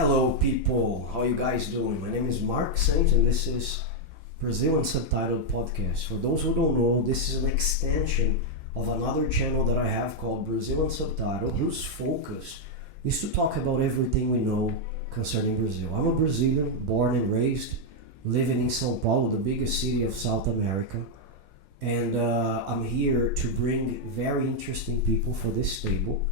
Hello people, how you guys doing? My name is Mark Saint and this is Brazil Unsubtitled Podcast. For those who don't know, this is an extension of another channel that I have called Brazil Unsubtitled, whose focus is to talk about everything we know concerning Brazil. I'm a Brazilian, born and raised, living in São Paulo, the biggest city of South America. And I'm here to bring very interesting people for this table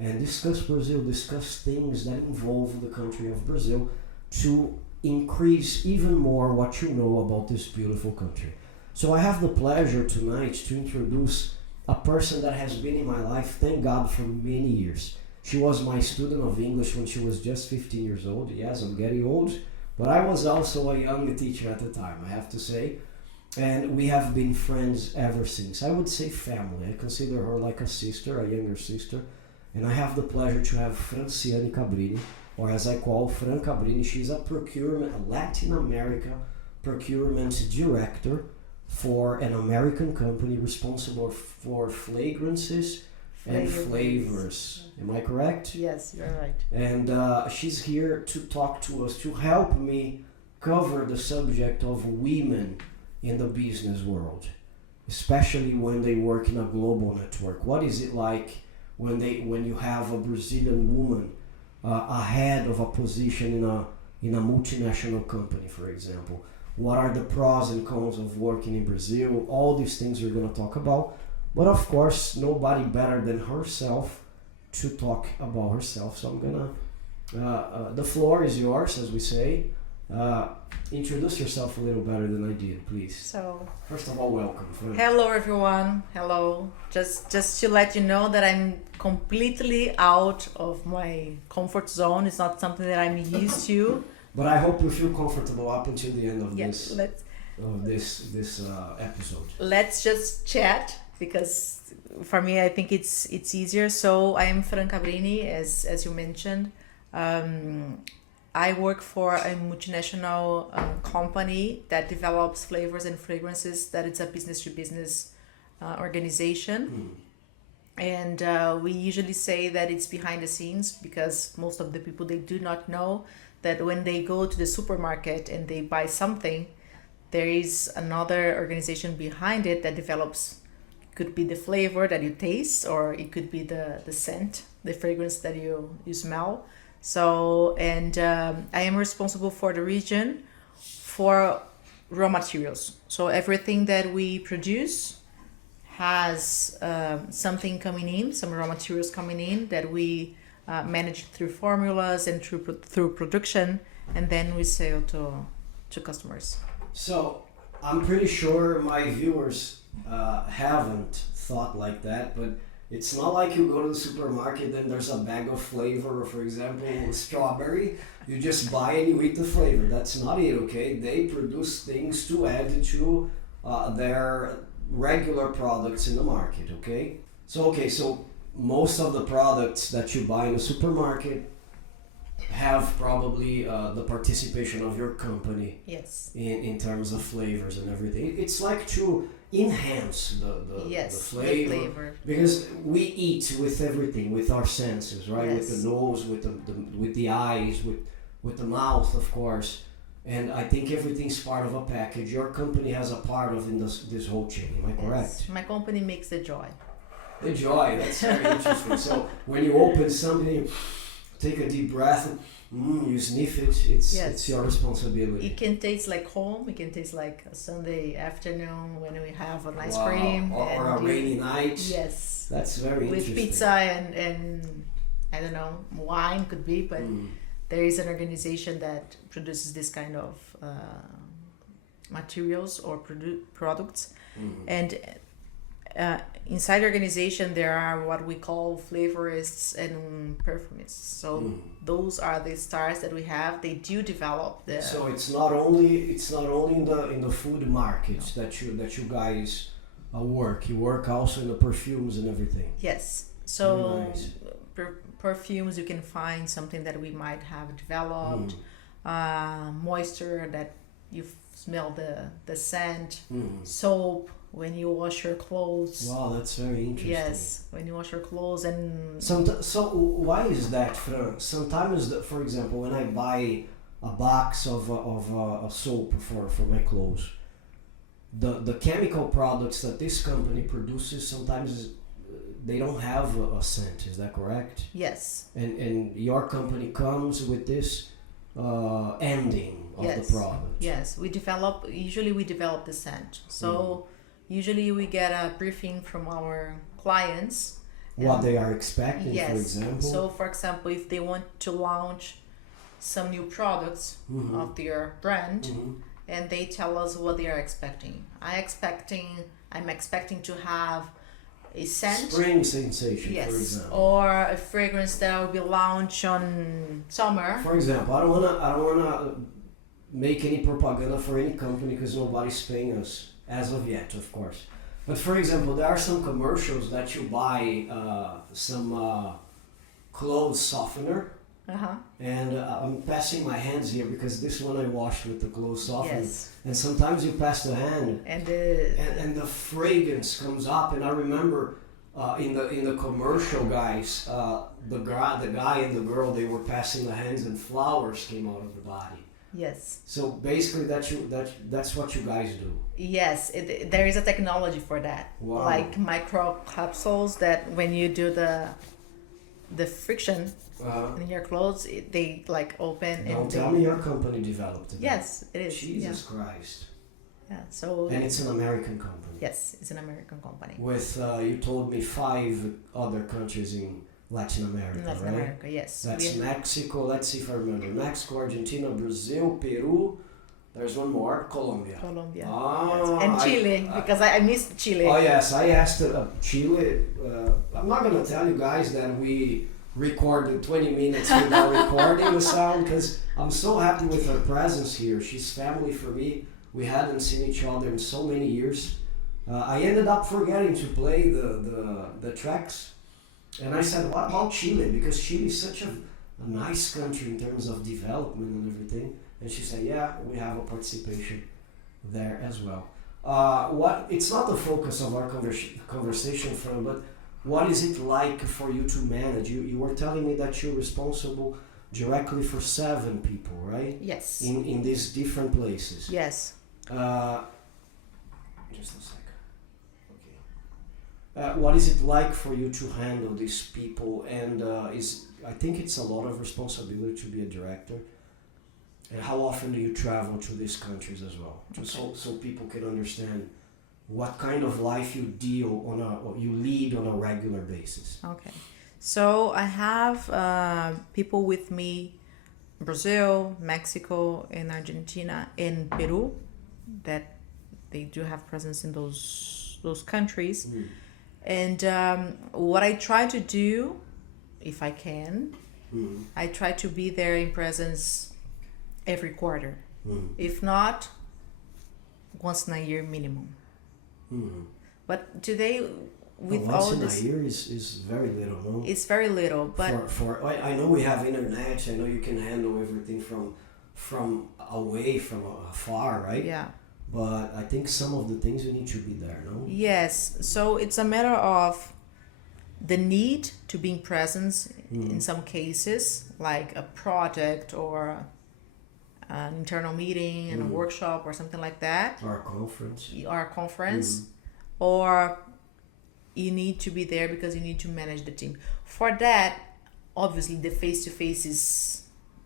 and discuss Brazil, discuss things that involve the country of Brazil to increase even more what you know about this beautiful country. So I have the pleasure tonight to introduce a person that has been in my life, thank God, for many years. She was my student of English when she was just 15 years old. Yes, I'm getting old, but I was also a young teacher at the time, I have to say. And we have been friends ever since. I would say family. I consider her like a sister, a younger sister. And I have the pleasure to have Fran Cabrini, or as I call Fran Cabrini. She's a Latin America Procurement Director for an American company responsible for fragrances and flavors. Am I correct? Yes, you're right. And she's here to talk to us, to help me cover the subject of women in the business world, especially when they work in a global network. What is it like when you have a Brazilian woman ahead of a position in a multinational company, for example? What are the pros and cons of working in Brazil? All these things we're going to talk about. But of course, nobody better than herself to talk about herself. So I'm gonna, the floor is yours, as we say. Introduce yourself a little better than I did, please. So, first of all, welcome. hello everyone. Hello. Just to let you know that I'm completely out of my comfort zone. It's not something that I'm used to. But I hope you feel comfortable up until the end of this episode. Let's just chat, because for me I think it's easier. So I am Fran Cabrini, as you mentioned. I work for a multinational company that develops flavors and fragrances, that it's a business-to-business organization. And we usually say that it's behind the scenes, because most of the people, they do not know that when they go to the supermarket and they buy something, there is another organization behind it that develops. Could be the flavor that you taste, or it could be the scent, the fragrance that you smell. So, and I am responsible for the region for raw materials. So everything that we produce has something coming in, some raw materials coming in that we manage through formulas and through production, and then we sell to customers. So I'm pretty sure my viewers haven't thought like that, but it's not like you go to the supermarket and there's a bag of flavor, for example, strawberry. You just buy and you eat the flavor. That's not it, okay? They produce things to add to their regular products in the market, okay? So most of the products that you buy in the supermarket have probably the participation of your company. Yes. In terms of flavors and everything. It's like to enhance the flavor, because we eat with everything, with our senses, right? Yes. With the nose, with the eyes, with the mouth, of course. And I think everything's part of a package. Your company has a part of in this whole chain. Am I correct? Yes. My company makes the joy. The joy. That's very interesting. So when you open something, take a deep breath. You sniff it. It's your responsibility. It can taste like home. It can taste like a Sunday afternoon when we have an ice cream. Or a rainy night. Yes. That's very interesting. With pizza and I don't know, wine could be, but there is an organization that produces this kind of materials or products. And inside the organization, there are what we call flavorists and perfumists. So those are the stars that we have. They do develop the. So it's not only in the food market that you guys work. You work also in the perfumes and everything. Yes. So nice. Perfumes, you can find something that we might have developed. Moisture, that you smell the scent. Soap. when you wash your clothes. Wow, that's very interesting. Yes, when you wash your clothes and So why is that, Fran? Sometimes, for example, when I buy a box of a soap for my clothes, the chemical products that this company produces sometimes they don't have a scent. Is that correct? yes, And your company comes with this ending of yes, the product. yes. Usually we develop the scent. So usually we get a briefing from our clients. What they are expecting, Yes. for example. So for example, if they want to launch some new products of their brand, and they tell us what they are expecting. I'm expecting to have a scent. Spring sensation, Yes, for example. or a fragrance that will be launched on summer. For example, I don't wanna make any propaganda for any company because nobody's paying us as of yet, of course. But for example, there are some commercials that you buy some clothes softener, and I'm passing my hands here because this one I washed with the clothes softener. Yes. And sometimes you pass the hand, And and the fragrance comes up. And I remember in the commercial, guys, the guy and the girl, they were passing the hands, and flowers came out of the body. yes, So basically, that's what you guys do. yes, there is a technology for that. Wow. Like micro capsules that when you do the friction in your clothes, they like open Don't and tell me your company developed it. Yes, it is. Jesus Christ. Yeah. So And it's an American company. yes, it's an American company. With you told me 5 other countries in Latin America, In Latin right? America, yes. That's We- Mexico. Let's see if I remember. Mexico, Argentina, Brazil, Peru. There's one more. Colombia. Colombia. Ah, Yes. And Chile, because I missed Chile. Oh yes, I asked Chile. I'm not gonna tell you guys that we recorded 20 minutes without recording the sound because I'm so happy with her presence here. She's family for me. We hadn't seen each other in so many years. I ended up forgetting to play the tracks, and I said, "What about Chile?" Because Chile is such a nice country in terms of development and everything. And she said, "Yeah, we have a participation there as well." What? It's not the focus of our conversation, Fran, but what is it like for you to manage? You were telling me that you're responsible directly for 7 people, right? Yes. In these different places. Yes. Just a second. Okay. What is it like for you to handle these people? And I think it's a lot of responsibility to be a director. And how often do you travel to these countries as well? Just so people can understand what kind of life you lead on a regular basis. Okay. So I have people with me, Brazil, Mexico, and Argentina, and Peru, that they do have presence in those countries. And what I try to do, if I can, I try to be there in presence every quarter. If not, once in a year minimum. But today, with all once in this, a year is very little, no? it's very little. But I know we have internet. I know you can handle everything from away, from afar, right? yeah. But I think some of the things you need to be there, no? Yes, so it's a matter of the need to be present in some cases, like a project or an internal meeting and a workshop or something like that, Or a conference. or you need to be there because you need to manage the team. For that, obviously the face-to-face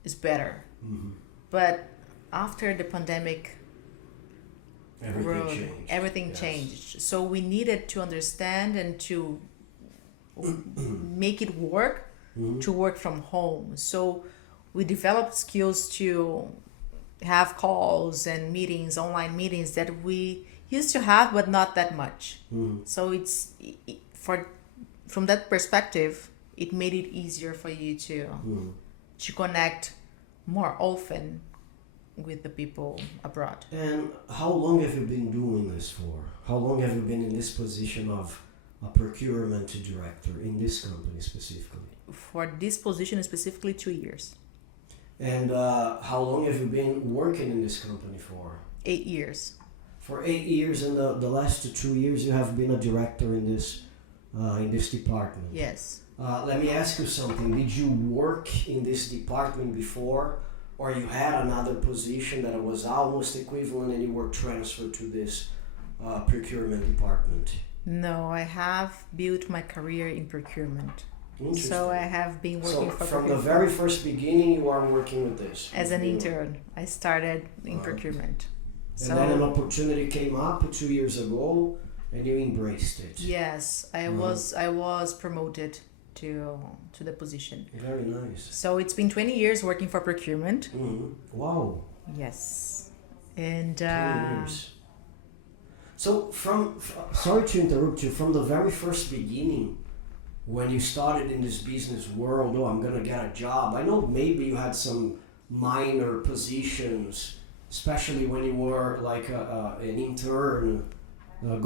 is better. But after the pandemic, everything changed. So we needed to understand and to make it work, to work from home. So we developed skills to have calls and meetings, online meetings that we used to have, but not that much. So from that perspective, it made it easier for you to connect more often with the people abroad. And how long have you been doing this for? How long have you been in this position of a procurement director in this company specifically? For this position specifically, 2 years. And how long have you been working in this company for? 8 years. For 8 years, and the last 2 years, you have been a director in this department. Yes. Let me ask you something. Did you work in this department before, or you had another position that was almost equivalent and you were transferred to this procurement department? No, I have built my career in procurement. So I have been working for from the very first beginning, you are working with this. As an intern, I started in procurement. And then an opportunity came up 2 years ago, and you embraced it. Yes, I was promoted to the position. Very nice. So it's been 20 years working for procurement. Wow. Yes, and 20 years. So sorry to interrupt you. From the very first beginning, when you started in this business world, I'm gonna get a job. I know maybe you had some minor positions, especially when you were like an intern,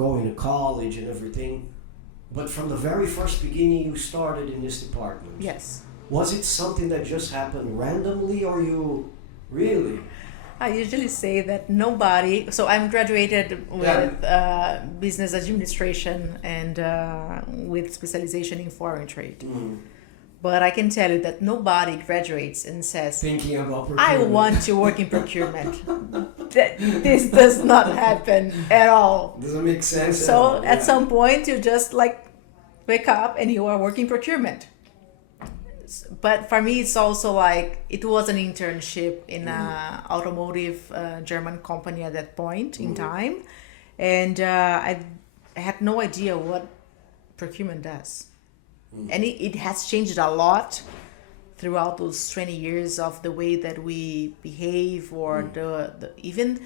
going to college and everything. But from the very first beginning, you started in this department. Yes. Was it something that just happened randomly, or you really? I usually say that nobody. So I'm graduated with business administration and with specialization in foreign trade. But I can tell you that nobody graduates and says, thinking about procurement. I want to work in procurement. This does not happen at all. Doesn't make sense. So at some point you just like wake up and you are working procurement. But for me, it's also like it was an internship in an automotive German company at that point in time. And I had no idea what procurement does. And it has changed a lot throughout those 20 years of the way that we behave, or even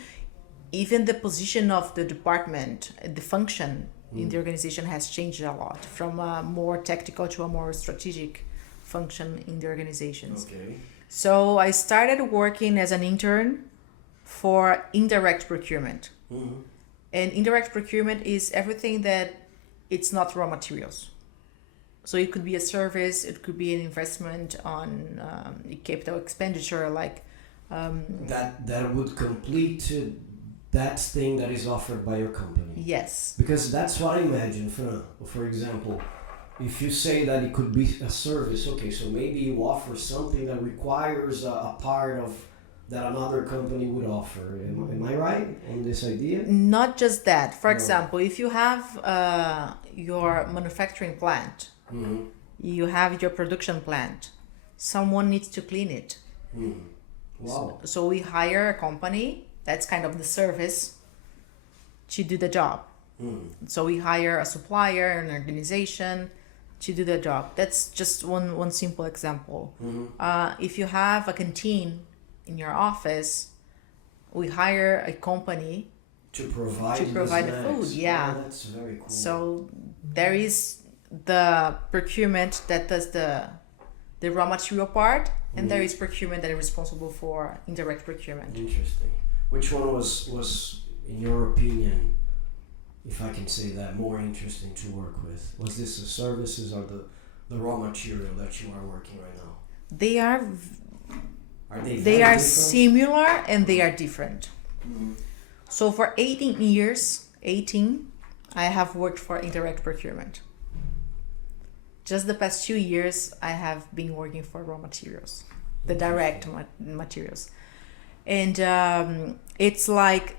the position of the department, the function in the organization has changed a lot, from a more tactical to a more strategic function in the organizations. Okay. So I started working as an intern for indirect procurement. And indirect procurement is everything that it's not raw materials. So it could be a service, it could be an investment on capital expenditure, like that would complete that thing that is offered by your company. Yes. Because that's what I imagine. For example, if you say that it could be a service, okay, so maybe you offer something that requires a part of that another company would offer. Am I right on this idea? Not just that. For example, if you have your manufacturing plant, you have your production plant, someone needs to clean it. Wow. So we hire a company, that's kind of the service, to do the job. So we hire a supplier, an organization to do the job. That's just one simple example. If you have a canteen in your office, we hire a company to provide the food. Yeah. Oh, that's very cool. So there is the procurement that does the raw material part, and there is procurement that is responsible for indirect procurement. Interesting. Which one was in your opinion, if I can say that, more interesting to work with? Was this the services or the raw material that you are working right now? They are different? similar and they are different. So for 18 years, I have worked for indirect procurement. Just the past 2 years, I have been working for raw materials, the direct materials. And it's like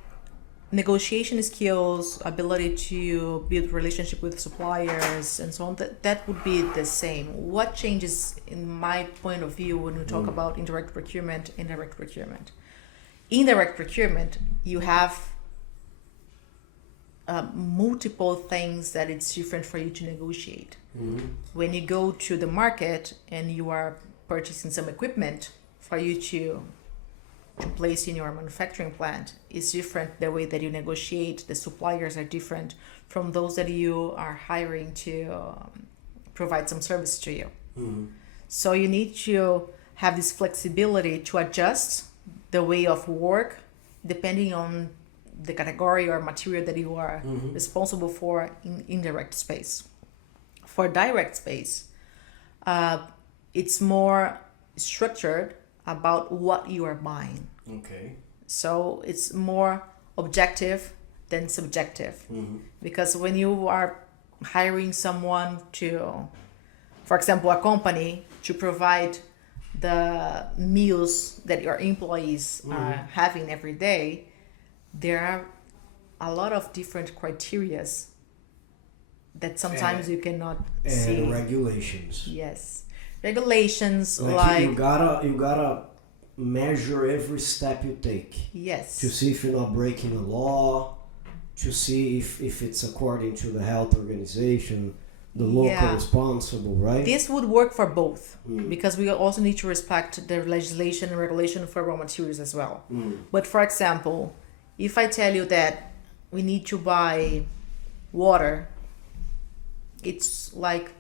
negotiation skills, ability to build relationship with suppliers and so on, that would be the same. What changes in my point of view when we talk about indirect procurement? Indirect procurement, you have multiple things that it's different for you to negotiate. When you go to the market and you are purchasing some equipment for you to place in your manufacturing plant, is different. The way that you negotiate, the suppliers are different from those that you are hiring to provide some service to you. So you need to have this flexibility to adjust the way of work depending on the category or material that you are responsible for in indirect space. For direct space, it's more structured about what you are buying. Okay. So it's more objective than subjective. Mm-hmm. Because when you are hiring someone to, for example, a company to provide the meals that your employees are having every day, there are a lot of different criterias that sometimes you cannot see. And regulations. Yes, regulations Like you gotta measure every step you take yes, to see if you're not breaking the law, to see if it's according to the health organization, the local Yeah. responsible, right? this would work for both because we also need to respect the legislation and regulation for raw materials as well. But for example, if I tell you that we need to buy water, it's like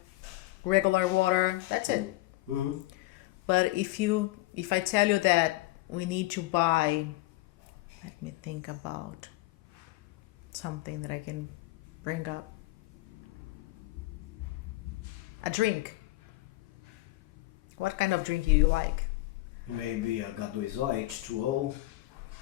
regular water, that's it. Mm-hmm. But if I tell you that we need to buy, let me think about something that I can bring up. A drink. What kind of drink do you like? Maybe a H2O H2O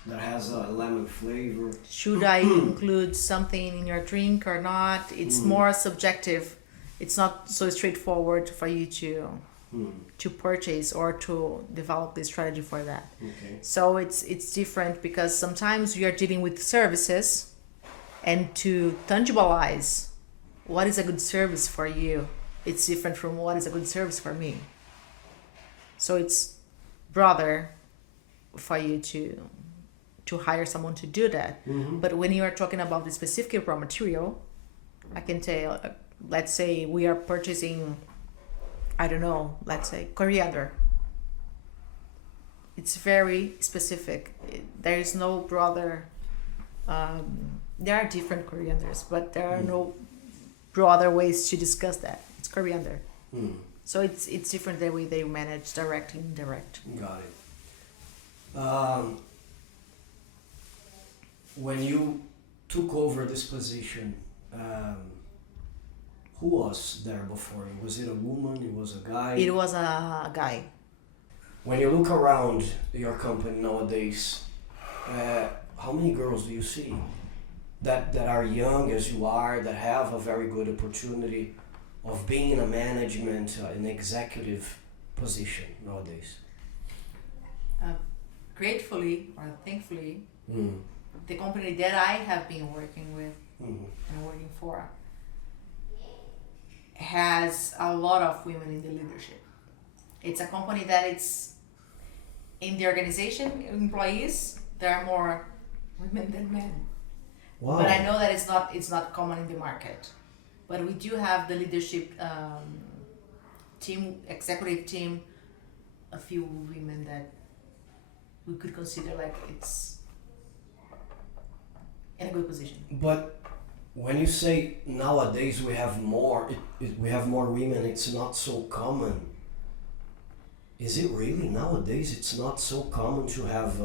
that has a lemon flavor. Should I include something in your drink or not? It's more subjective. It's not so straightforward for you to purchase or to develop the strategy for that. Okay. So it's different because sometimes we are dealing with services, and to tangibilize what is a good service for you, it's different from what is a good service for me. So it's broader for you to hire someone to do that. But when you are talking about the specific raw material, I can tell, let's say we are purchasing, I don't know, let's say coriander. It's very specific. There is no broader, there are different corianders, but there are no broader ways to discuss that. It's coriander. So it's different the way they manage direct and indirect. Got it. When you took over this position, who was there before you? Was it a woman? It was a guy? It was a guy. When you look around your company nowadays, how many girls do you see that are young as you are, that have a very good opportunity of being in a management, an executive position nowadays? Gratefully or thankfully, the company that I have been working with and working for has a lot of women in the leadership. It's a company that it's in the organization, employees, there are more women than men. Wow. But I know that it's not common in the market. But we do have the leadership team, executive team, a few women that we could consider like it's in a good position. But when you say nowadays we have more, we have more women, it's not so common. Is it really nowadays? It's not so common to have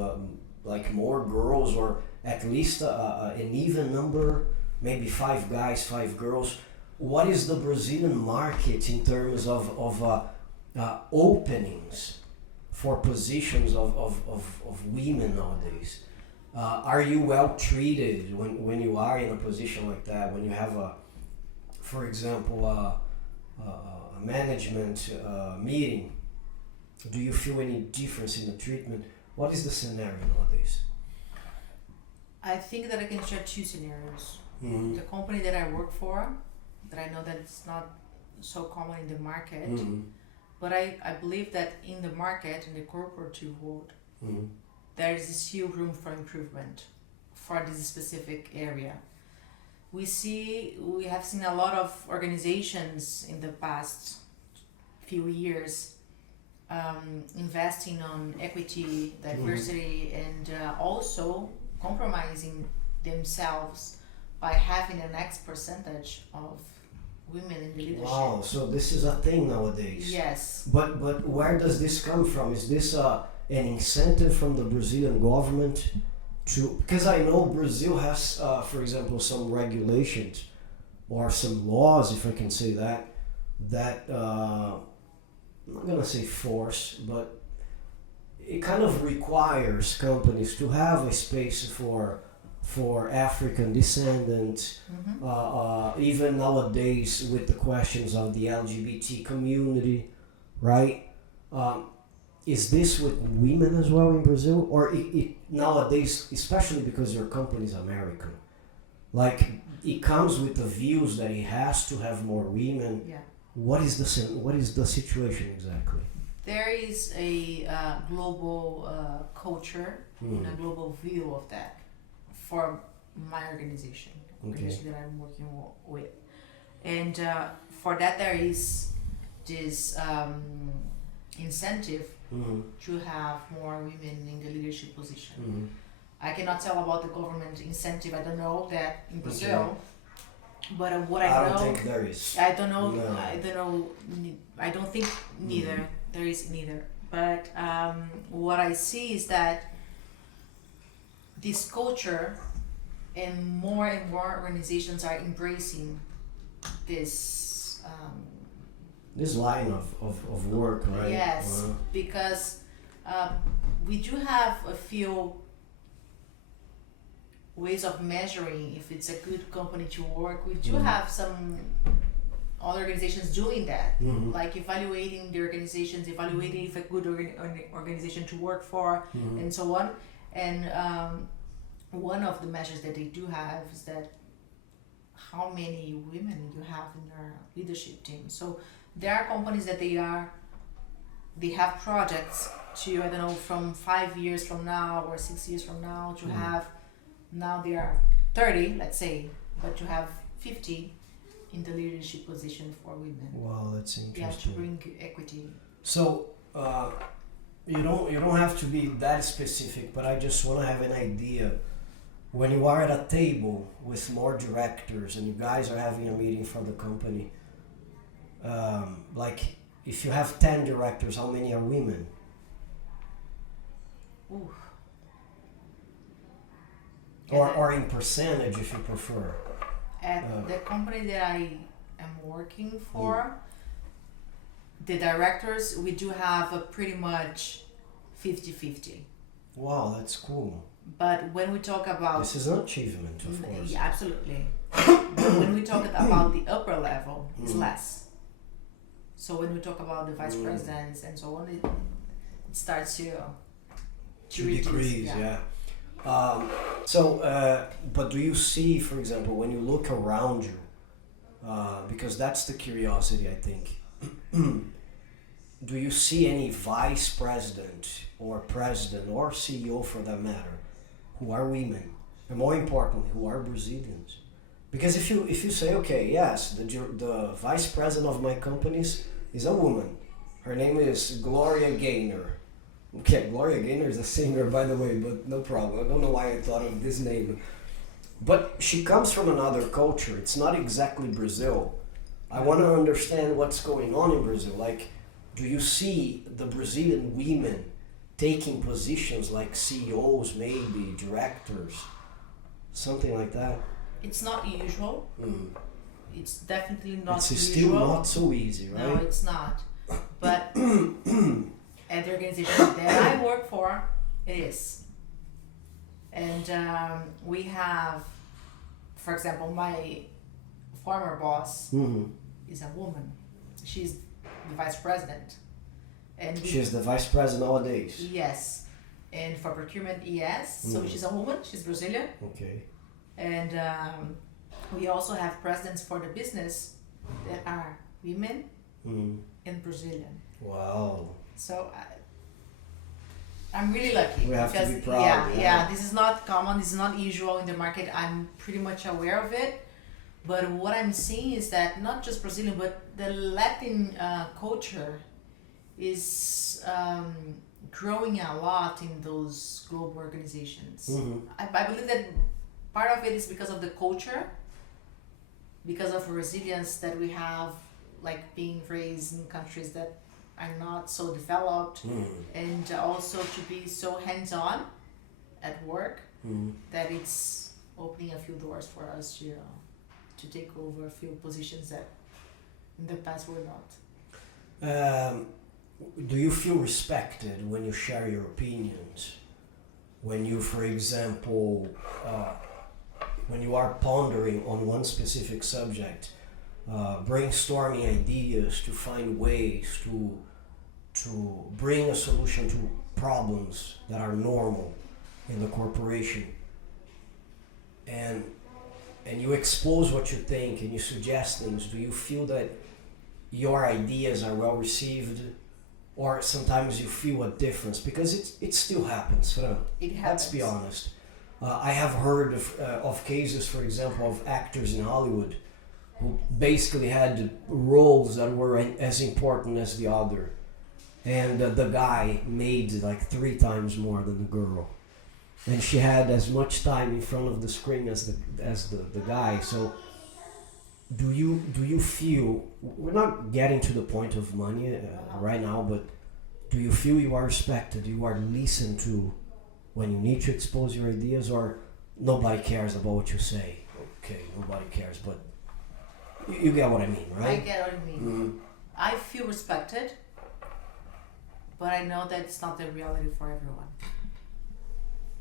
like more girls, or at least an even number, maybe 5 guys, 5 girls. What is the Brazilian market in terms of openings for positions of women nowadays? Are you well treated when you are in a position like that? When you have for example, a management meeting, do you feel any difference in the treatment? What is the scenario nowadays? I think that I can share 2 scenarios. The company that I work for, that I know that it's not so common in the market, but I believe that in the market, in the corporative world, there is still room for improvement for this specific area. We have seen a lot of organizations in the past few years investing on equity, diversity, and also compromising themselves by having an X percentage of women in the leadership. Wow, so this is a thing nowadays. Yes. But where does this come from? Is this an incentive from the Brazilian government to? Because I know Brazil has, for example, some regulations or some laws, if I can say that, I'm not gonna say force, but it kind of requires companies to have a space for for African descendants, even nowadays with the questions of the LGBT community, right? Is this with women as well in Brazil, or it nowadays, especially because your company is American, like it comes with the views that it has to have more women? Yeah. What is the situation exactly? There is a global culture and a global view of that for my organization that I'm working with, and for that there is this incentive to have more women in the leadership position. I cannot tell about the government incentive. I don't know that in Brazil, but what I know, don't think there is. I don't know. No. I don't know. I don't think neither. There is neither. But what I see is that this culture and more organizations are embracing this. This line of work, right? Yes, because we do have a few ways of measuring if it's a good company to work. We do have some other organizations doing that, like evaluating the organizations, evaluating if a good organization to work for, and so on. And one of the measures that they do have is that how many women you have in their leadership team. So there are companies that they have projects to, I don't know, from 5 years from now or 6 years from now to have, now they are 30, let's say, but to have 50 in the leadership position for women. Wow, that's interesting. Yeah, to bring equity. So you don't have to be that specific, but I just want to have an idea. When you are at a table with more directors and you guys are having a meeting for the company, like if you have 10 directors, how many are women? Ooh. Or in percentage, if you prefer. At the company that I am working for, the directors, we do have a pretty much 50-50. Wow, that's cool. But when we talk about... This is an achievement, of course. Yeah, absolutely. But when we talk about the upper level, it's less. So when we talk about the vice presidents and so on, it starts to reduce, decrease, yeah. But do you see, for example, when you look around you, because that's the curiosity, I think, do you see any vice president or president or CEO for that matter who are women? And more importantly, who are Brazilians? Because if you say, okay, yes, the vice president of my companies is a woman. Her name is Gloria Gaynor. Okay, Gloria Gaynor is a singer, by the way, but no problem. I don't know why I thought of this name. But she comes from another culture. It's not exactly Brazil. I want to understand what's going on in Brazil. Like, do you see the Brazilian women taking positions like CEOs, maybe, directors, something like that? It's not usual. It's definitely not it's usual. It's still not so easy, right? No, it's not. But at the organization that I work for, it is. And we have, for example, my former boss is a woman. She's the vice president. And she's the vice president nowadays? Yes. And for procurement, yes. So she's a woman, she's Brazilian. Okay. And we also have presidents for the business that are women and Brazilian. Wow. So I'm really lucky. We have because, to be proud. Yeah, this is not common, this is not usual in the market. I'm pretty much aware of it. But what I'm seeing is that not just Brazilian, but the Latin culture is growing a lot in those global organizations. I believe that part of it is because of the culture, because of resilience that we have, like being raised in countries that are not so developed, and also to be so hands-on at work that it's opening a few doors for us to take over a few positions that in the past were not. Do you feel respected when you share your opinions? When you, for example, when you are pondering on one specific subject, brainstorming ideas to find ways to bring a solution to problems that are normal in the corporation, and you expose what you think and you suggest things, do you feel that your ideas are well received, or sometimes you feel a difference? Because it still happens. It happens. Let's be honest. I have heard of cases, for example, of actors in Hollywood who basically had roles that were as important as the other, and the guy made like 3 times more than the girl, and she had as much time in front of the screen as the guy. So do you feel, we're not getting to the point of money right now, but do you feel you are respected, you are listened to when you need to expose your ideas, or nobody cares about what you say? Okay, nobody cares, but you get what I mean, right? I get what you mean. Mm-hmm. I feel respected, but I know that it's not the reality for everyone.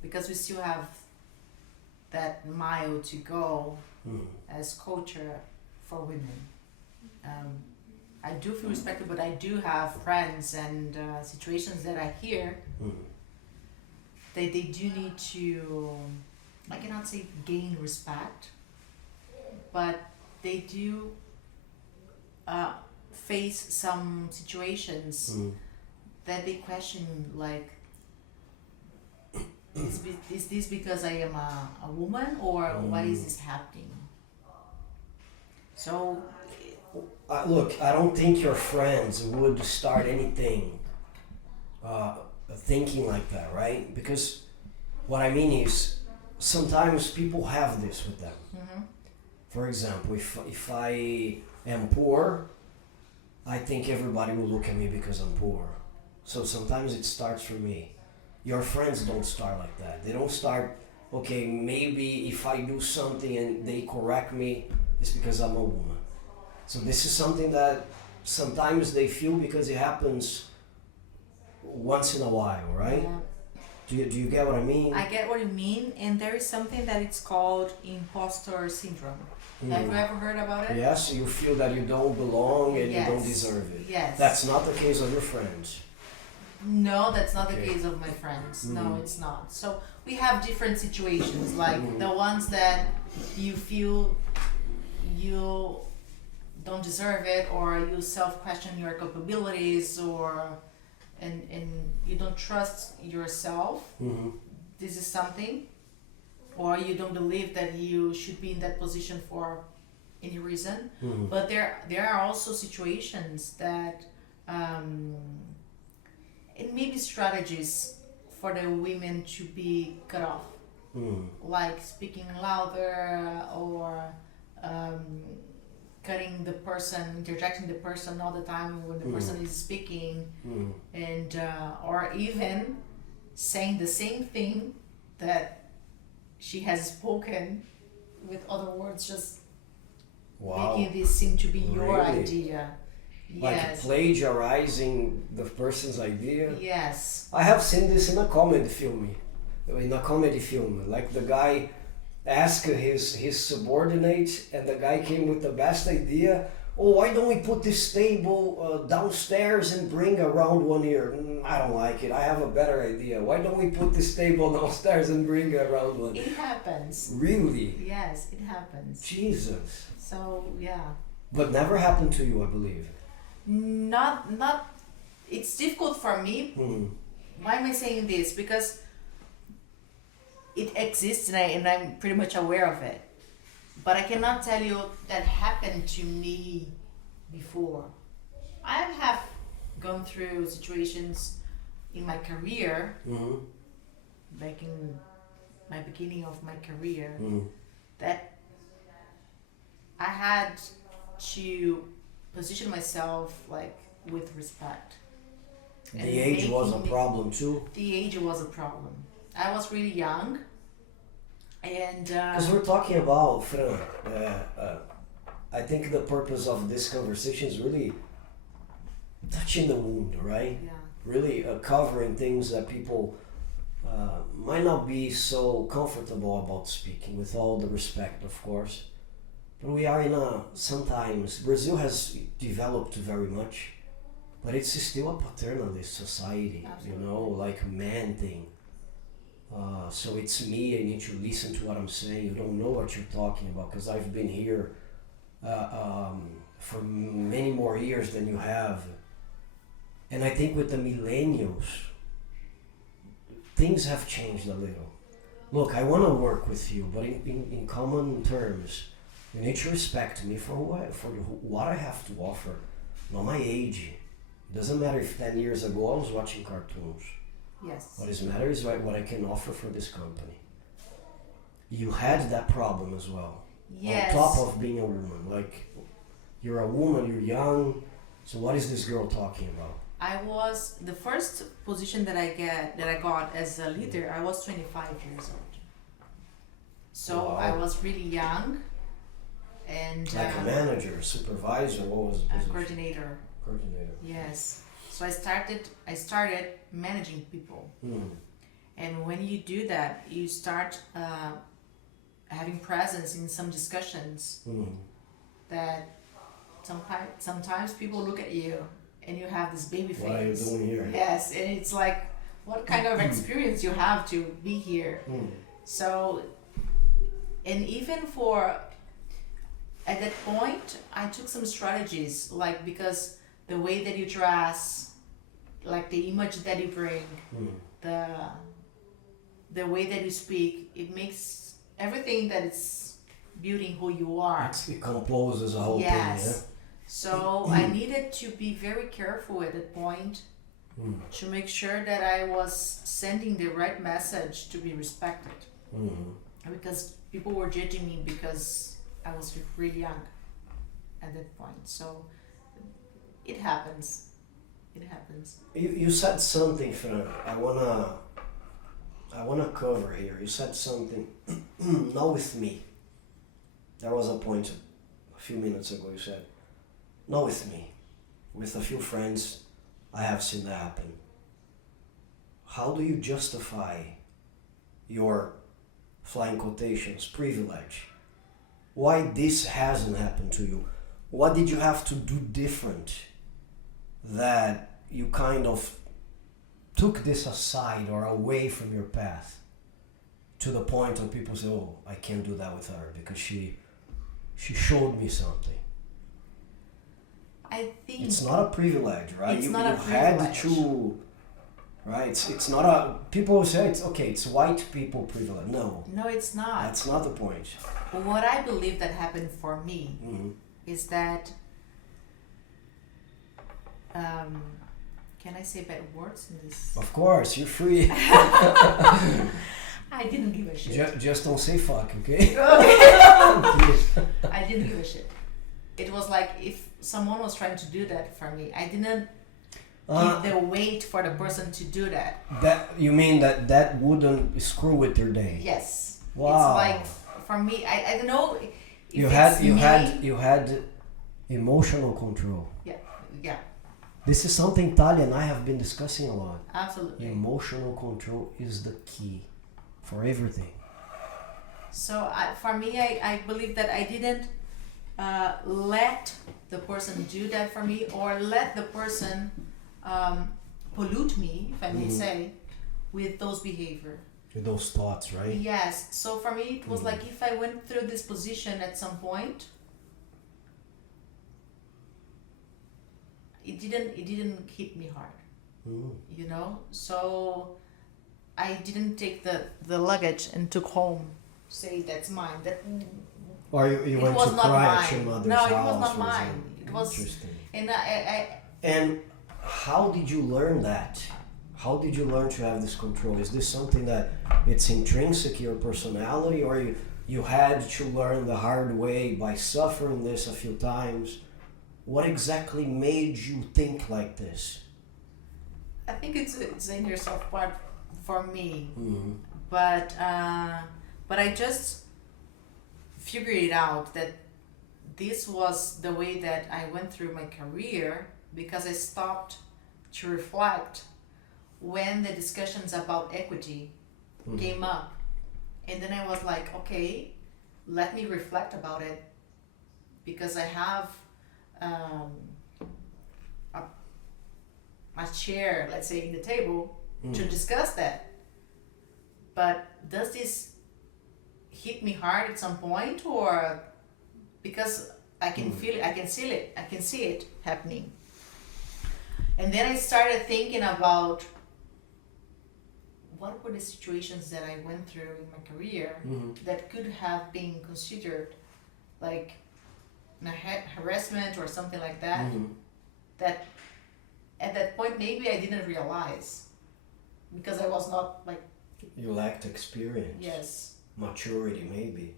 Because we still have that mile to go as culture for women. I do feel respected, but I do have friends and situations that I hear that they do need to, I cannot say gain respect, but they do face some situations that they question, like, is this because I am a woman, or why is this happening? So Look, I don't think your friends would start anything thinking like that, right? Because what I mean is, sometimes people have this with them. For example, if I am poor, I think everybody will look at me because I'm poor. So sometimes it starts for me. Your friends don't start like that. They don't start, okay, maybe if I do something and they correct me, it's because I'm a woman. So this is something that sometimes they feel because it happens once in a while, right? Yeah. Do you get what I mean? I get what you mean, and there is something that it's called imposter syndrome. Have you ever heard about it? Yes, you feel that you don't belong and Yes. you don't deserve it. Yes. That's not the case of your friends. No, that's not the Okay. case of my friends. No, it's not. So we have different situations, like the ones that you feel you don't deserve it, or you self-question your capabilities, or and you don't trust yourself. This is something, or you don't believe that you should be in that position for any reason. But there are also situations that it may be strategies for the women to be cut off, like speaking louder, or cutting the person, interjecting the person all the time when the person is speaking, and or even saying the same thing that she has spoken with other words, just making this seem to be your Really? idea. Like Yes. plagiarizing the person's idea. Yes. I have seen this in a comedy film. Like the guy asked his subordinate, and the guy came with the best idea. Oh, why don't we put this table downstairs and bring around one here? I don't like it. I have a better idea. Why don't we put this table downstairs and bring around one? It happens. Really? Yes, it happens. Jesus. So yeah. But never happened to you, I believe. Not it's difficult for me. Why am I saying this? Because it exists, and I'm pretty much aware of it. But I cannot tell you that happened to me before. I have gone through situations in my career, back in my beginning of my career, that I had to position myself like with respect. The age was a problem too. The age was a problem. I was really young, and Because we're talking about, Fran, I think the purpose of this conversation is really touching the wound, right? yeah, Really covering things that people might not be so comfortable about speaking, with all the respect, of course. But we are in a, sometimes, Brazil has developed very much, but it's still a paternalist society, Absolutely. you know, like a man thing. So it's me, I need to listen to what I'm saying. You don't know what you're talking about, because I've been here for many more years than you have. And I think with the millennials, things have changed a little. Look, I want to work with you, but in common terms, you need to respect me for what I have to offer, not my age. It doesn't matter if 10 years ago I was watching cartoons. Yes. What is matter is what I can offer for this company. You had that problem as well. Yes. On top of being a woman, like you're a woman, you're young. So what is this girl talking about? I was the first position that I got as a leader. I was 25 years old. So Wow. I was really young, and Like a manager, supervisor, what was the a position? coordinator. Coordinator. Yes. So I started managing people, and when you do that, you start having presence in some discussions that sometimes people look at you and you have this baby face. What are you doing here? Yes, and it's like, what kind of experience you have to be here? So, and even at that point, I took some strategies, like, because the way that you dress, like the image that you bring, the way that you speak, it makes everything that is building who you are. It composes a whole Yes. thing, So I needed to be very careful at that point to make sure that I was sending the right message to be respected. Because people were judging me because I was really young at that point. So it happens. It happens. You said something, Fran. I wanna cover here. You said something. Not with me. There was a point a few minutes ago. You said, "Not with me." With a few friends, I have seen that happen. How do you justify your, flying quotations, privilege? Why this hasn't happened to you? What did you have to do different that you kind of took this aside or away from your path to the point where people say, "Oh, I can't do that with her because she showed me something"? I think It's not a privilege, right? It's you not a had privilege. to, right? It's not a, people say it's okay, it's white people privilege. No, no, it's not. that's not the point. What I believe that happened for me is that can I say bad words in this? Of course, you're free. I didn't give a shit. Just don't say fuck, okay? I didn't give a shit. It was like if someone was trying to do that for me, I didn't give the weight for the person to do that. That you mean that wouldn't screw with your day? Yes. Wow. It's like for me, I don't know. If You had emotional control. Yeah. This is something Talia and I have been discussing a lot. Absolutely. Emotional control is the key for everything. So for me, I believe that I didn't let the person do that for me, or let the person pollute me, if I may say, with those behavior. With those thoughts, right? Yes. So for me, it was like if I went through this position at some point, it didn't hit me hard, you know. So I didn't take the luggage and took home, say that's mine. That Or you it went was to not cry at mine. your mother's No, house. it was not for mine. example. It was, Interesting. and And how did you learn that? How did you learn to have this control? Is this something that it's intrinsic to your personality, or you had to learn the hard way by suffering this a few times? What exactly made you think like this? I think it's in yourself part for me, but I just figured it out that this was the way that I went through my career, because I stopped to reflect when the discussions about equity came up. And then I was like, okay, let me reflect about it, because I have a chair, let's say, in the table to discuss that. But does this hit me hard at some point, or because I can feel it, I can see it happening. And then I started thinking about what were the situations that I went through in my career that could have been considered like harassment or something like that, that at that point maybe I didn't realize, because I was not like... You lacked experience. Yes. Maturity, maybe.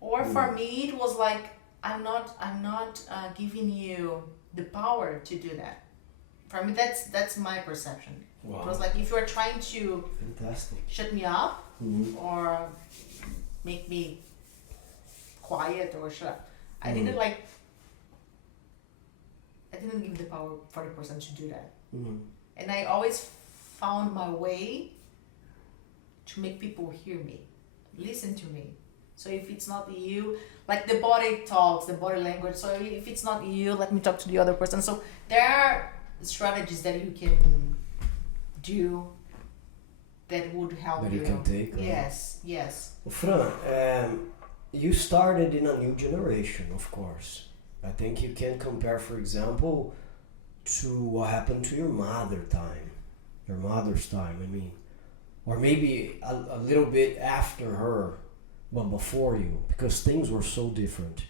Or for me it was like, I'm not giving you the power to do that. For me, that's my perception. Wow. It was like, if you're trying to Fantastic. shut me up or make me quiet or shut up, I didn't give the power for the person to do that. And I always found my way to make people hear me, listen to me. So if it's not you, like the body talks, the body language. So if it's not you, let me talk to the other person. So there are strategies that you can do that would help that you can take. Yes. Well, Fran, you started in a new generation, of course. I think you can compare, for example, to what happened to your mother's time, I mean, or maybe a little bit after her, but before you, because things were so different.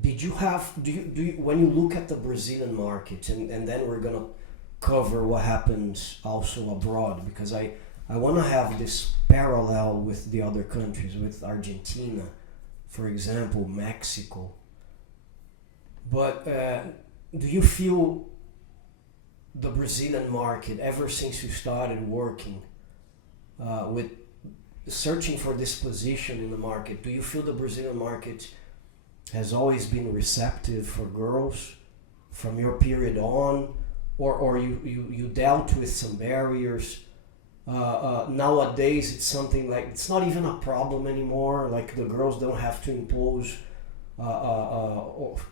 Did you have, do you when you look at the Brazilian market, and then we're gonna cover what happens also abroad, because I want to have this parallel with the other countries, with Argentina, for example, Mexico. But do you feel the Brazilian market, ever since you started working with searching for this position in the market, do you feel the Brazilian market has always been receptive for girls from your period on, or you dealt with some barriers? Nowadays it's something like, it's not even a problem anymore, like the girls don't have to impose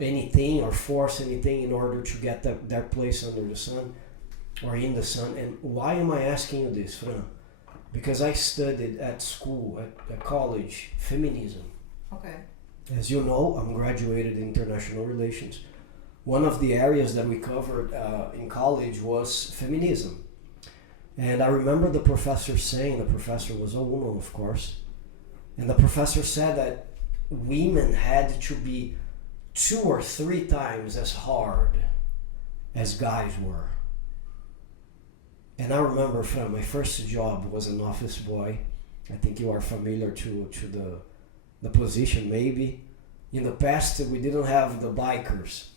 anything or force anything in order to get their place under the sun or in the sun. And why am I asking you this, Fran? Because I studied at school, at college, feminism. Okay. As you know, I'm graduated in international relations. One of the areas that we covered in college was feminism. And I remember the professor was a woman, of course, and the professor said that women had to be 2 or 3 times as hard as guys were. And I remember from my first job was an office boy. I think you are familiar to the position, maybe. In the past, we didn't have the bikers,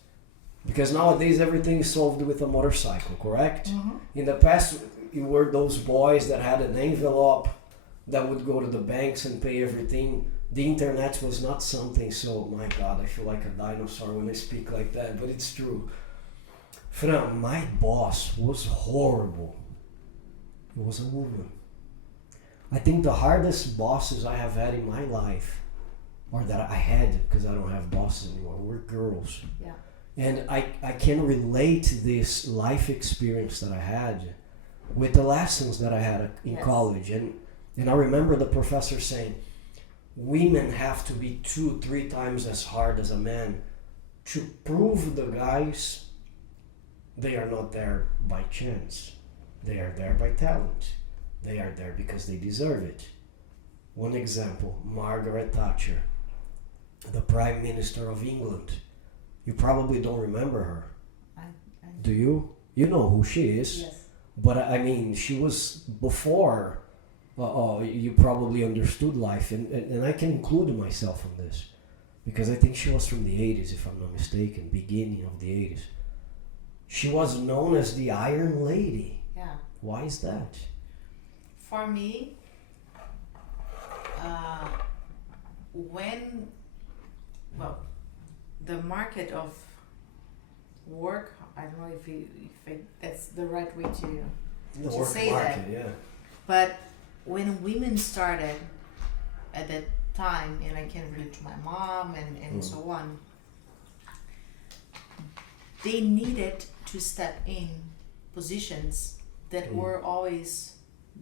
because nowadays everything is solved with a motorcycle, correct? In the past, you were those boys that had an envelope that would go to the banks and pay everything. The internet was not something, so my God, I feel like a dinosaur when I speak like that, but it's true. Fran, my boss was horrible. It was a woman. I think the hardest bosses I have had in my life, or that I had, because I don't have bosses anymore, were girls. Yeah. And I can relate this life experience that I had with the lessons that I had in college. And I remember the professor saying, women have to be 2-3 times as hard as a man to prove the guys they are not there by chance. They are there by talent. They are there because they deserve it. One example, Margaret Thatcher, the Prime Minister of England. You probably don't remember her. Do you? You know who she is. Yes. But I mean, she was before you probably understood life. And I can include myself in this, because I think she was from the 80s, if I'm not mistaken, beginning of the 80s. She was known as the Iron Lady. Yeah. Why is that? For me, the market of work, I don't know if that's the right way The to work say market, that. yeah. But when women started at that time, and I can relate to my mom and so on, they needed to step in positions that were always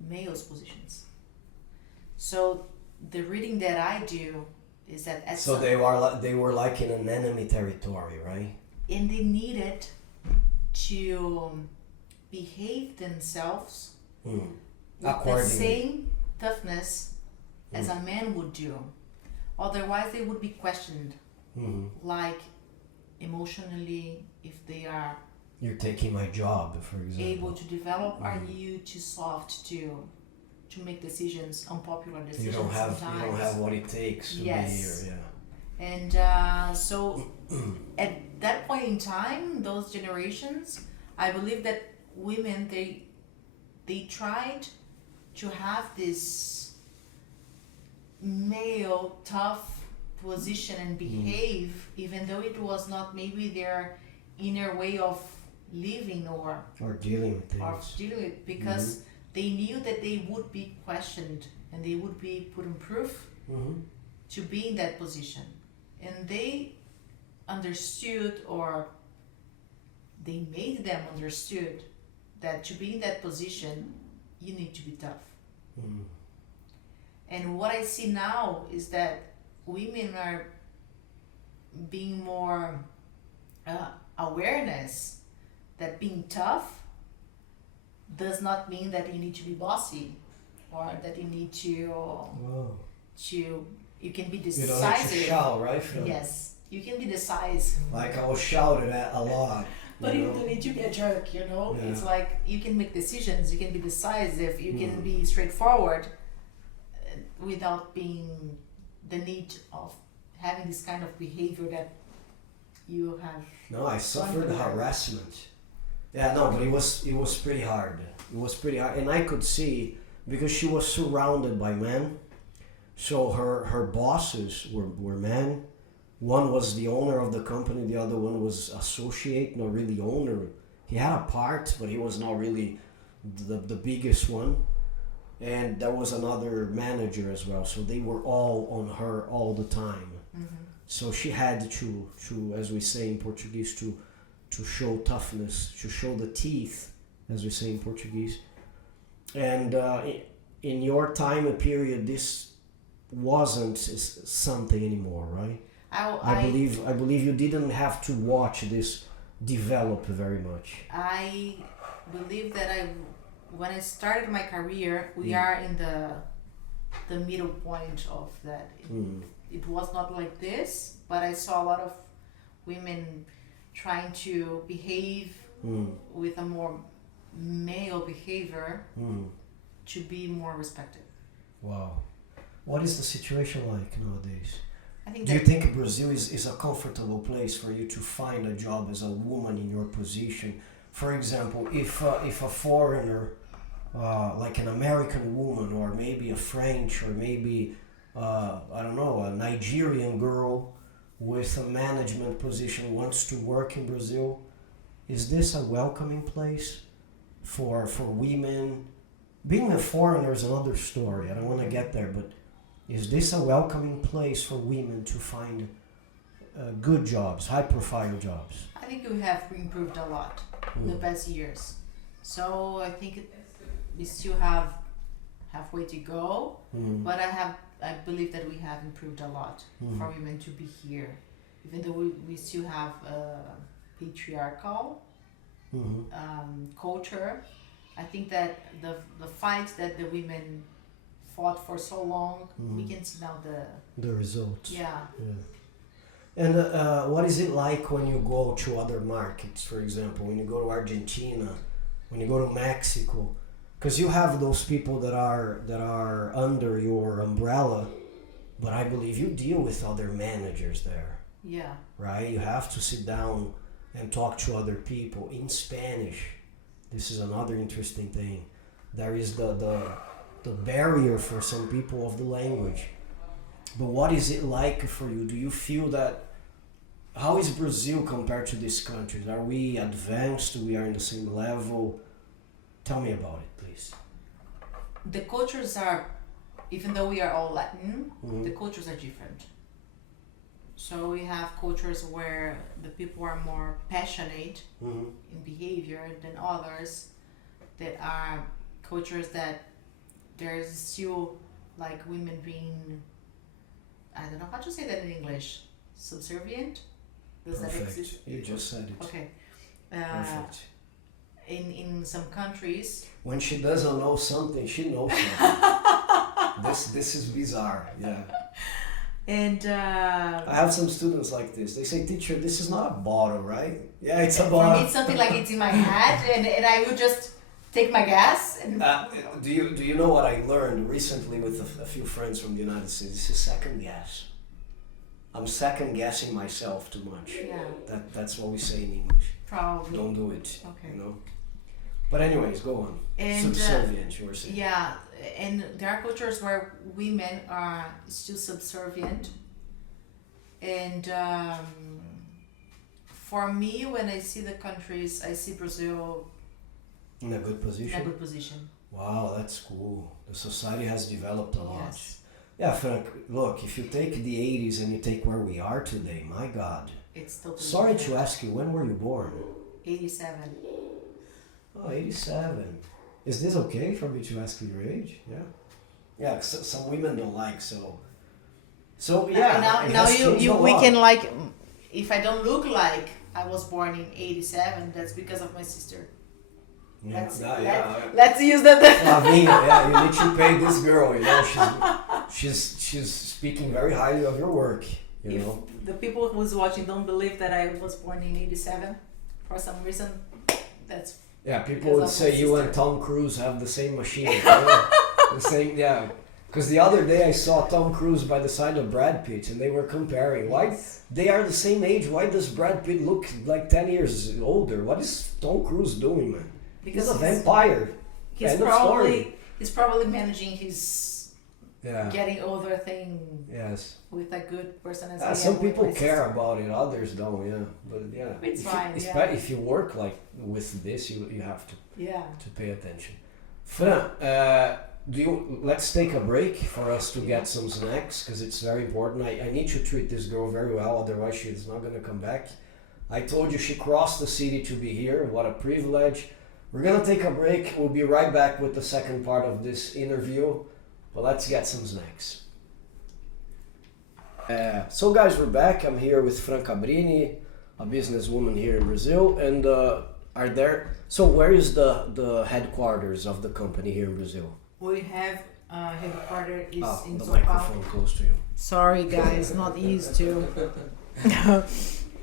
males' positions. So the reading that I do is that at So they were like in an enemy territory, right? and they needed to behave themselves with the Accordingly. same toughness as a man would do. Otherwise, they would be questioned, like emotionally, if they are You're taking my job, for example. able to develop. Are you too soft to make decisions, unpopular decisions? You don't have sometimes? what it takes to Yes. be here, yeah. And so at that point in time, those generations, I believe that women they tried to have this male tough position and behave, even though it was not maybe their inner way of living or dealing with things. or dealing with, because they knew that they would be questioned and they would be put in proof to be in that position. And they understood, or they made them understood, that to be in that position you need to be tough. And what I see now is that women are being more awareness that being tough does not mean that you need to be bossy, or that you need to you can be decisive. You don't need to shout, right, Phil? Yes, you can be decisive. Like I was shouted at a lot. But you don't need to be a jerk, you know? Yeah. It's like you can make decisions, you can be decisive, you can be straightforward without being the need of having this kind of behavior that you have. No, I suffered harassment. Yeah, no, but it was pretty hard. It was pretty hard, and I could see, because she was surrounded by men. So her bosses were men. One was the owner of the company, the other one was associate, not really owner. He had a part, but he was not really the biggest one. And there was another manager as well. So they were all on her all the time. So she had to, as we say in Portuguese, to show toughness, to show the teeth, as we say in Portuguese. And in your time period, this wasn't something anymore, right? I believe you didn't have to watch this develop very much. I believe that when I started my career, we are in the middle point of that. It was not like this, but I saw a lot of women trying to behave with a more male behavior to be more respected. Wow. What is the situation like nowadays? Do you think Brazil is a comfortable place for you to find a job as a woman in your position? For example, if a foreigner, like an American woman, or maybe a French, or maybe I don't know, a Nigerian girl with a management position wants to work in Brazil, is this a welcoming place for women? Being a foreigner is another story. I don't want to get there, but is this a welcoming place for women to find good jobs, high-profile jobs? I think we have improved a lot in the past years. So I think we still have halfway to go, but I believe that we have improved a lot for women to be here, even though we still have a patriarchal culture. I think that the fight that the women fought for so long, we can see now the results. Yeah. And what is it like when you go to other markets, for example, when you go to Argentina, when you go to Mexico? Because you have those people that are under your umbrella, but I believe you deal with other managers there. Yeah. Right? You have to sit down and talk to other people in Spanish. This is another interesting thing. There is the barrier for some people of the language. But what is it like for you? Do you feel that, how is Brazil compared to these countries? Are we advanced? We are in the same level? Tell me about it, please. The cultures are, even though we are all Latin, the cultures are different. So we have cultures where the people are more passionate in behavior than others, that are cultures that there's still like women being, I don't know how to say that in English, subservient? Does that Perfect. exist? You just said it. Okay. Perfect. In some countries, When she doesn't know something, she knows something. This is bizarre. Yeah. and I have some students like this. They say, teacher, this is not a bottle, right? Yeah, it's a for bottle. me it's something like it's in my head, and I will just take my gas and Do you know what I learned recently with a few friends from the United States? This is second guess. I'm second guessing myself too much. yeah, That's what we say in English. probably. Don't do it. Okay. You know. But anyways, go on. And Subservient, you were saying. yeah, and there are cultures where women are still subservient, and for me, when I see the countries, I see Brazil In a good in position. a good position. Wow, that's cool. The society has developed a lot. Yes, Yeah, Frank, look, if you take the 80s and you take where we are today, my God. it's totally. Sorry different. to ask you, when were you born? 87. Oh, 87. Is this okay for me to ask you your age? Yeah. Yeah, some women don't like, so. So, yeah. Now it has changed a we lot. can like, if I don't look like I was born in 87, that's because of my sister. Yeah, Let's, let's use that. Flavinha, yeah, you need to pay this girl, you know, she's speaking very highly of your work, you If know. the people who's watching don't believe that I was born in 87, for some reason, that's Yeah, people Because would of say my you and sister. Tom Cruise have the same machine, you know? The same, yeah. Because the other day I saw Tom Cruise by the side of Brad Pitt and they were comparing. Why they are the same age? Why does Brad Pitt look like 10 years older? What is Tom Cruise doing, man? because He's a vampire. he's End of story. probably managing his Yeah. getting older thing Yes. with a good person as I am Some with people my care sister. about it, others don't. Yeah, but yeah, It's fine, you, if you work like with this, you have Yeah. to pay attention. Fran, let's take a break for us to get some snacks because it's very important. I need to treat this girl very well, otherwise she's not gonna come back. I told you she crossed the city to be here. What a privilege. We're gonna take a break. We'll be right back with the second part of this interview, but let's get some snacks. So guys, we're back. I'm here with Fran Cabrini, a businesswoman here in Brazil, and so where is the headquarters of the company here in Brazil? We have headquarters is in The São Paulo. microphone close to you. Sorry guys, not used to.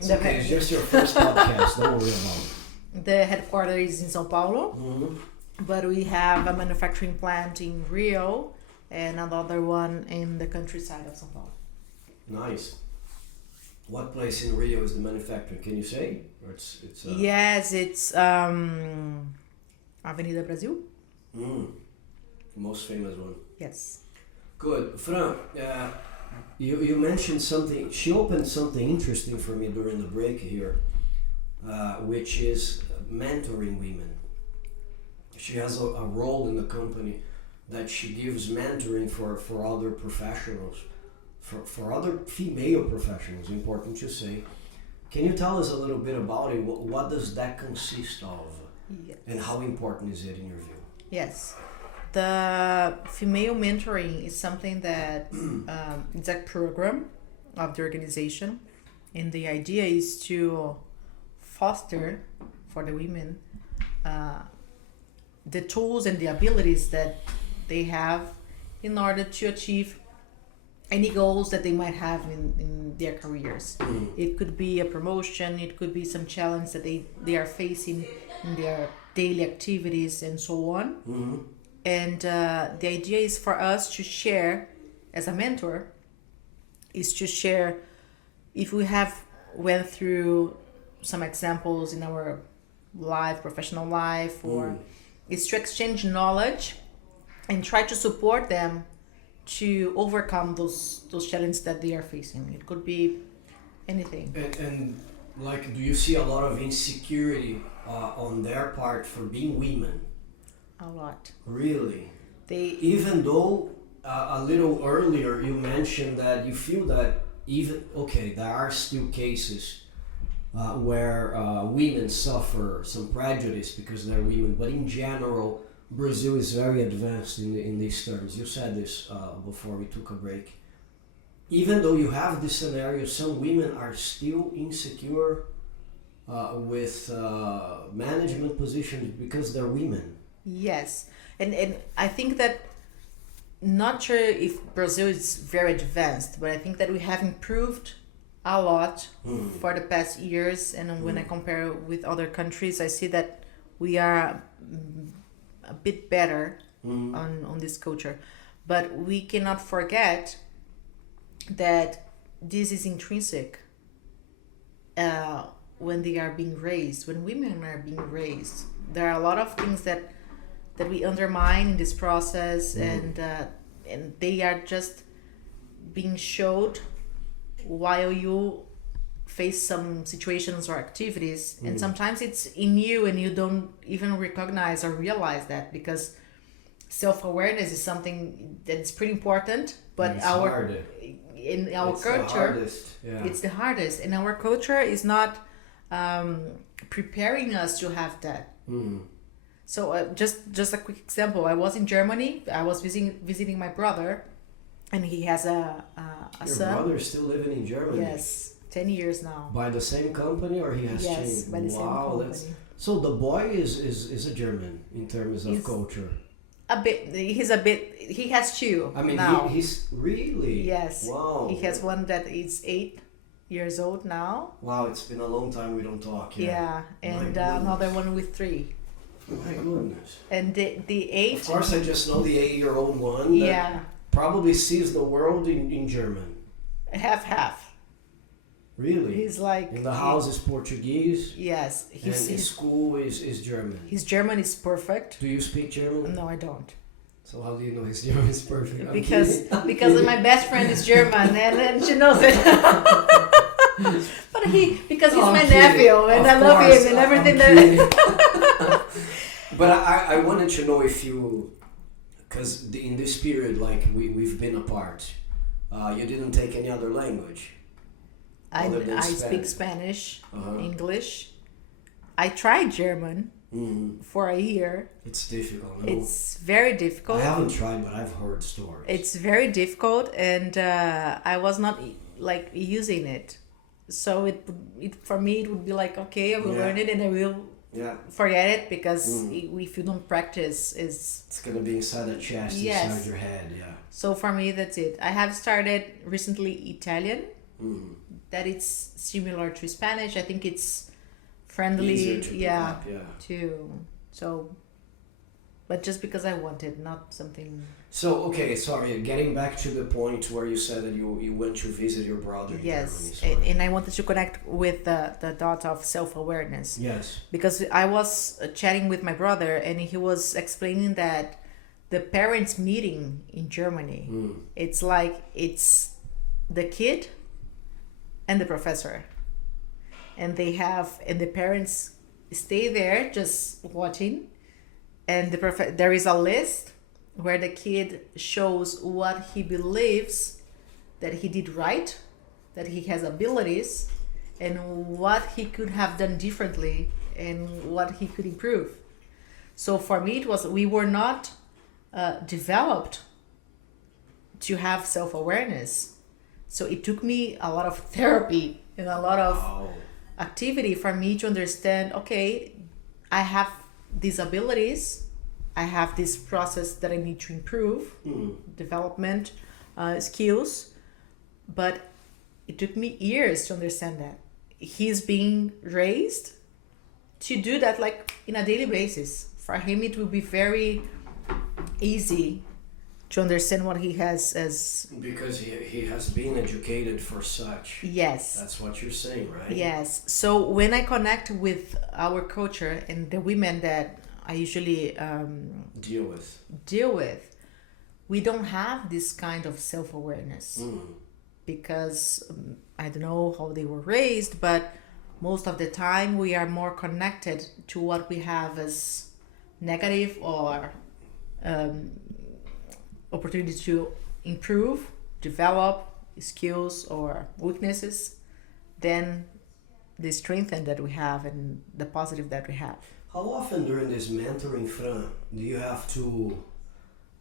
It's okay, it's just your first podcast, don't worry about it. The headquarters is in São Paulo, but we have a manufacturing plant in Rio and another one in the countryside of São Paulo. Nice. What place in Rio is the manufacturing? Can you say? Or it's Yes, it's Avenida Brasil. Most famous one. Yes. Good. Fran, you mentioned something, she opened something interesting for me during the break here, which is mentoring women. She has a role in the company that she gives mentoring for other professionals, for other female professionals, important to say. Can you tell us a little bit about it? What does that consist of? Yes. And how important is it in your view? Yes. The female mentoring is something that it's a program of the organization, and the idea is to foster for the women the tools and the abilities that they have in order to achieve any goals that they might have in their careers. It could be a promotion, it could be some challenge that they are facing in their daily activities and so on. And the idea is for us to share, as a mentor, is to share if we have went through some examples in our life, professional life, or is to exchange knowledge and try to support them to overcome those challenges that they are facing. It could be anything. And like, do you see a lot of insecurity on their part for being women? a lot. Really? They Even though a little earlier you mentioned that you feel that there are still cases where women suffer some prejudice because they're women, but in general, Brazil is very advanced in these terms. You said this before we took a break. Even though you have this scenario, some women are still insecure with management positions because they're women. Yes, and I think that, not sure if Brazil is very advanced, but I think that we have improved a lot for the past years. And when I compare with other countries, I see that we are a bit better on this culture. But we cannot forget that this is intrinsic when they are being raised, when women are being raised. There are a lot of things that we undermine in this process, and they are just being showed while you face some situations or activities, and sometimes it's in you and you don't even recognize or realize that, because self-awareness is something that is pretty important, but in our culture it's the hardest, and our culture is not preparing us to have that. So just a quick example. I was in Germany. I was visiting my brother, and he has a son. Your brother is still living in Germany? Yes, 10 years now. By the same company, or he has changed? Yes, by the same company. So the boy is a German in terms of culture? He has two. I mean, now. he's really? Yes. Wow. He has one that is 8 years old now. Wow, it's been a long time we don't talk. Yeah, and another one with 3. My goodness. And the 8... Of course, I just know the 8-year-old one that probably sees the world in German. Half. Really? He's like... In the house is Portuguese? Yes. In school is German? His German is perfect. Do you speak German? No, I don't. So how do you know his German is perfect? Because my best friend is German, and she knows it. But because he's my nephew, and I love him and everything that... But I wanted to know if you, because in this period, like we've been apart, you didn't take any other language. I speak Spanish, English. I tried German for a year. It's difficult. No? It's very difficult. I haven't tried, but I've heard stories. It's very difficult, and I was not like using it. So it for me it would be like, okay, I will learn it and I will forget it, because if you don't practice, it's gonna be inside the chest, inside your head. Yeah. So for me, that's it. I have started recently Italian. That it's similar to Spanish. I think it's friendly. Easier to pick up, too. So, but just because I wanted, not something. So okay, sorry. Getting back to the point where you said that you went to visit your brother. Yes, in Germany, and I wanted to connect with the thought of self-awareness. Yes. Because I was chatting with my brother, and he was explaining that the parents' meeting in Germany, it's like it's the kid and the professor, and the parents stay there just watching, and there is a list where the kid shows what he believes that he did right, that he has abilities, and what he could have done differently, and what he could improve. So for me, we were not developed to have self-awareness. So it took me a lot of therapy and a lot of activity for me to understand, okay, I have these abilities, I have this process that I need to improve, development, skills, but it took me years to understand that. He's being raised to do that like in a daily basis. For him, it will be very easy to understand what he has as... Because he has been educated for such. Yes. That's what you're saying, right? Yes. So when I connect with our culture and the women that I usually deal with, we don't have this kind of self-awareness. Because I don't know how they were raised, but most of the time we are more connected to what we have as negative or opportunity to improve, develop skills or weaknesses, then the strength that we have and the positive that we have. How often during this mentoring, Fran, do you have to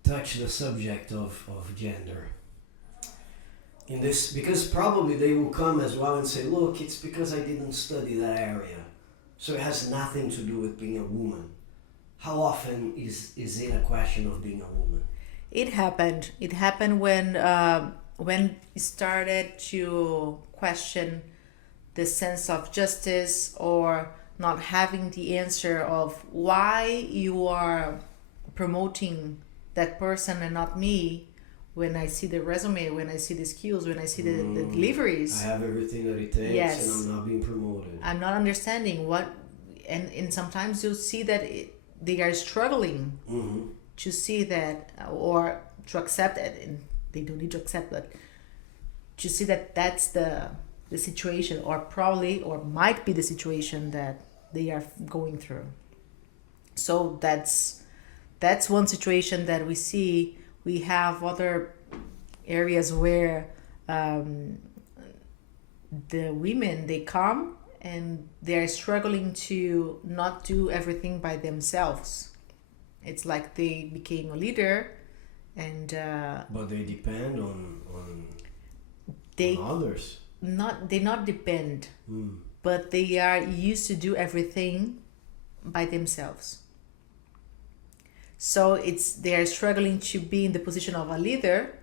touch the subject of gender? In this, because probably they will come as well and say, look, it's because I didn't study that area. So it has nothing to do with being a woman. How often is it a question of being a woman? It happened. It happened when it started to question the sense of justice or not having the answer of why you are promoting that person and not me. When I see the resume, when I see the skills, when I see the deliveries, I have everything that it takes, yes, and I'm not being promoted. I'm not understanding what, and sometimes you'll see that they are struggling to see that or to accept it, and they don't need to accept that. To see that that's the situation, or probably or might be the situation that they are going through. So that's one situation that we see. We have other areas where the women, they come and they're struggling to not do everything by themselves. It's like they became a leader and but they depend on others. They not depend, but they are used to do everything by themselves. So they are struggling to be in the position of a leader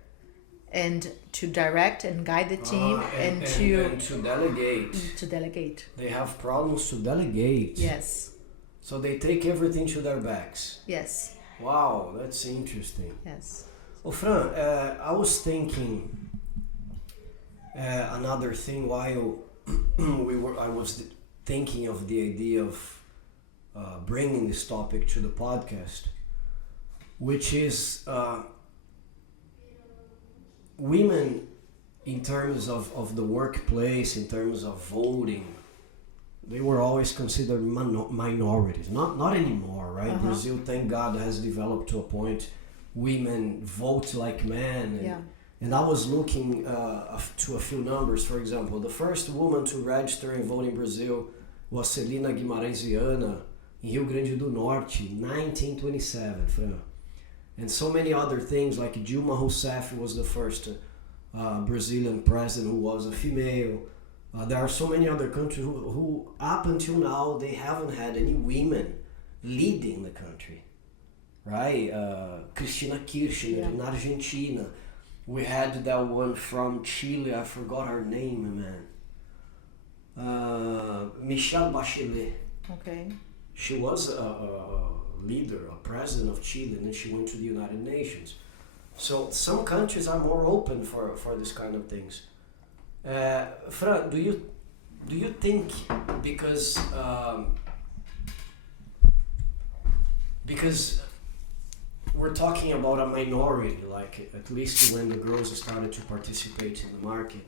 and to direct and guide the team and to delegate. To delegate. They have problems to delegate. Yes. So they take everything to their backs. Yes. Wow, that's interesting. Yes. Oh, Fran, I was thinking another thing while I was thinking of the idea of bringing this topic to the podcast, which is women in terms of the workplace, in terms of voting. They were always considered minorities. Not anymore, right? Brazil, thank God, has developed to a point women vote like men. And I was looking to a few numbers. For example, the first woman to register and vote in Brazil was Celina Guimarães Viana in Rio Grande do Norte, 1927, Fran. And so many other things, like Dilma Rousseff was the first Brazilian president who was a female. There are so many other countries who up until now, they haven't had any women leading the country, right? Cristina Kirchner in Argentina. We had that one from Chile, I forgot her name, man. Michelle Bachelet. Okay. She was a leader, a president of Chile, and then she went to the United Nations. So some countries are more open for this kind of things. Fran, do you think because we're talking about a minority, like at least when the girls started to participate in the market,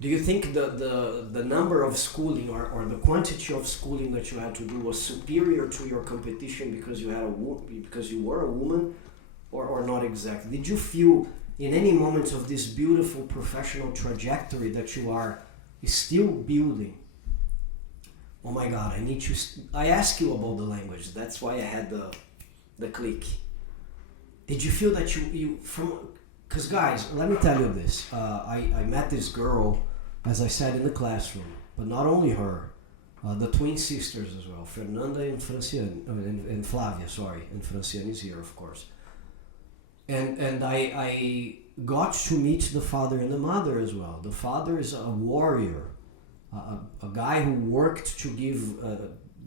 do you think the number of schooling or the quantity of schooling that you had to do was superior to your competition because you were a woman, or not exactly? Did you feel in any moment of this beautiful professional trajectory that you are still building, oh my God, I asked you about the language, that's why I had the click. Did you feel that you because guys, let me tell you this, I met this girl, as I said, in the classroom, but not only her, the twin sisters as well, Fernanda and Franciane, and Flavia, and Franciane is here, of course. And I got to meet the father and the mother as well. The father is a warrior, a guy who worked to give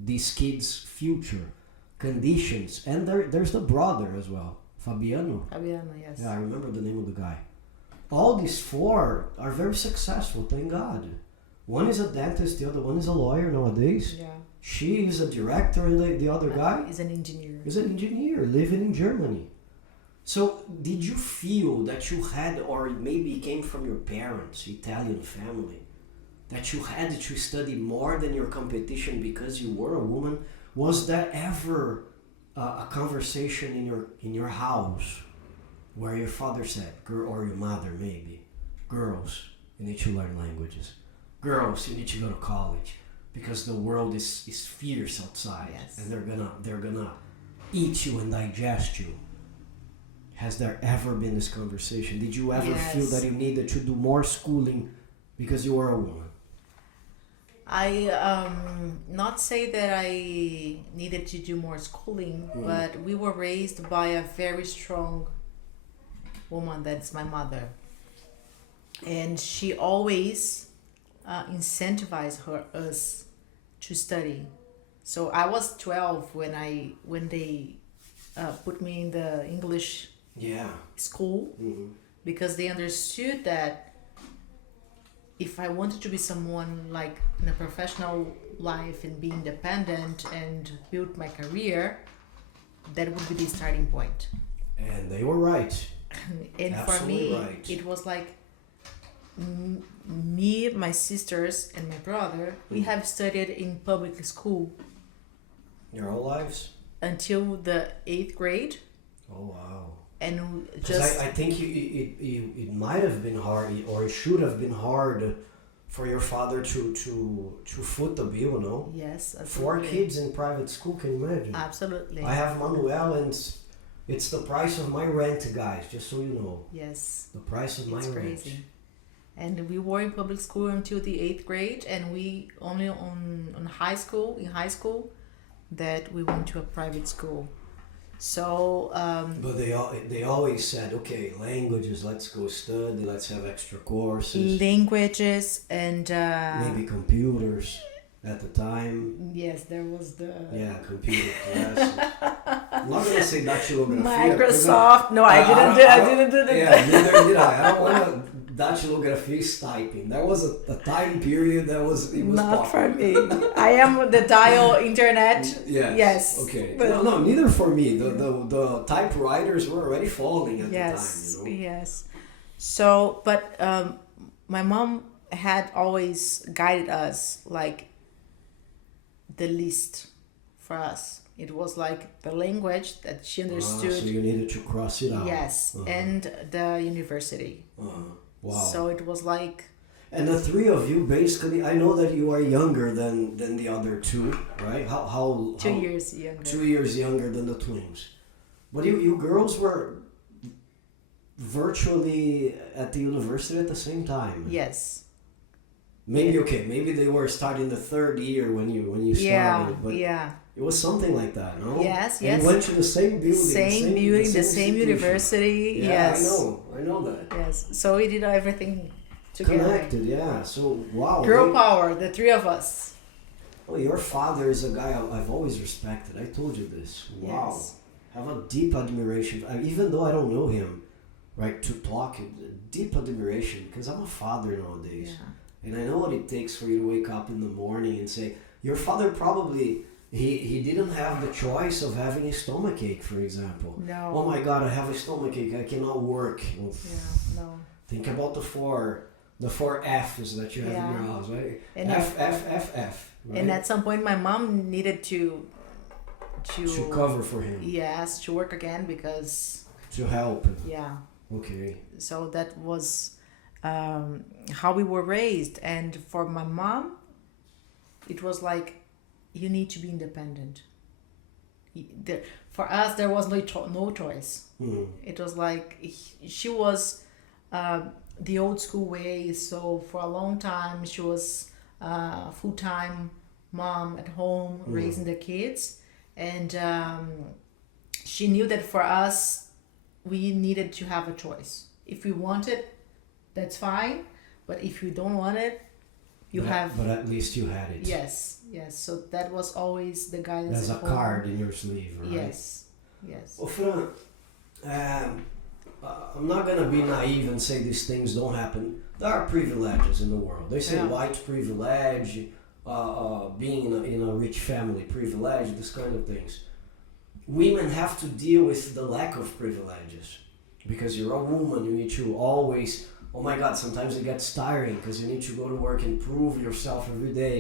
these kids future conditions. And there's the brother as well, Fabiano, yes. Yeah, I remember the name of the guy. All these four are very successful, thank God. One is a dentist, the other one is a lawyer nowadays. Yeah. She is a director, and the other guy is an engineer. Living in Germany. So did you feel that you had, or maybe it came from your parents, Italian family, that you had to study more than your competition because you were a woman? Was that ever a conversation in your house where your father said, or your mother maybe, girls, you need to learn languages. Girls, you need to go to college because the world is fierce outside, Yes. and they're gonna eat you and digest you. Has there ever been this conversation? Did you ever Yes. feel that you needed to do more schooling because you were a woman? I not say that I needed to do more schooling, but we were raised by a very strong woman. That's my mother, and she always incentivized us to study. So I was 12 when they put me in the English Yeah. school, because they understood that if I wanted to be someone like in a professional life and be independent and build my career, that would be the starting point. And they were right. And Absolutely for me, right. it was like me, my sisters, and my brother, we have studied in public school Your whole lives? until the 8th grade. Oh, wow. And Because just I think it might have been hard, or it should have been hard for your father to foot the bill, no? yes, 4 absolutely. kids in private school, can you imagine? Absolutely. I have Manuel, and it's the price of my rent, guys, just so you know. Yes. The price of my It's rent. crazy. And we were in public school until the 8th grade, and we only in high school that we went to a private school. So But they always said, okay, languages, let's go study, let's have extra courses, languages and maybe computers at the time. yes, there was the Yeah, computer classes. I'm not gonna say dactylography. Microsoft. No, I didn't do that. Yeah, neither did I. I don't want to dactylography is typing. There was a time period it was Not for popular. me. I am the dial internet. Yes. Yes. Okay. But No, neither for me. The typewriters were already falling at the time. You know. Yes. So, but my mom had always guided us like the least for us. It was like the language that she understood. So you needed to cross it out. Yes, and the university. Wow. So it was like. And the three of you, basically, I know that you are younger than the other two, right? How 2 years younger. 2 years younger than the twins. But you girls were virtually at the university at the same time. Yes. Maybe they were starting the 3rd year when you started. But Yeah. it was something like that, no? Yes, And yes. you went to the same building. Same building, the same institution. university. Yeah, Yes. I know that. Yes. So we did everything together. Connected, yeah. So, wow. Girl power, the three of us. Oh, your father is a guy I've always respected. I told you this. Wow. Yes. Have a deep admiration. Even though I don't know him, right, to talk, deep admiration, because I'm a father nowadays. Yeah. And I know what it takes for you to wake up in the morning and say, your father probably, he didn't have the choice of having a stomachache, for example. No. Oh my God, I have a stomachache, I cannot work. Well, Yeah. No. think about the four F's that you have in your house, right? And F. Right? And at some point, my mom needed to cover for him. Yes, to work again because To help. yeah. Okay. So that was how we were raised, and for my mom, it was like you need to be independent. For us, there was no choice. Mm-hmm. It was like she was the old school way. So for a long time, she was full-time mom at home raising the kids, and she knew that for us, we needed to have a choice. If we want it, that's fine. But if you don't want it, But at least you had it. Yes. So that was always the guidance. There's a at home. card in your sleeve, right? Yes. Well, Fran, I'm not gonna be naive and say these things don't happen. There are privileges in the world. They say white privilege, being in a rich family privilege, this kind of things. Women have to deal with the lack of privileges because you're a woman. You need to always. Oh my God! Sometimes it gets tiring because you need to go to work and prove yourself every day.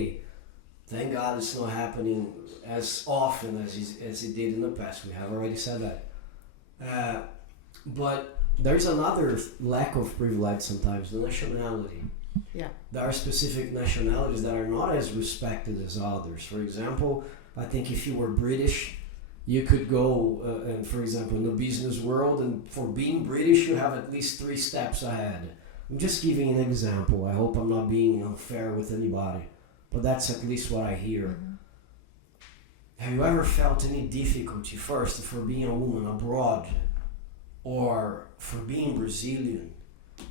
Thank God it's not happening as often as it did in the past. We have already said that. But there's another lack of privilege sometimes, the nationality. Yeah. There are specific nationalities that are not as respected as others. For example, I think if you were British, you could go, and for example, in the business world, and for being British, you have at least 3 steps ahead. I'm just giving an example. I hope I'm not being unfair with anybody, but that's at least what I hear. Mm-hmm. Have you ever felt any difficulty, first, for being a woman abroad or for being Brazilian?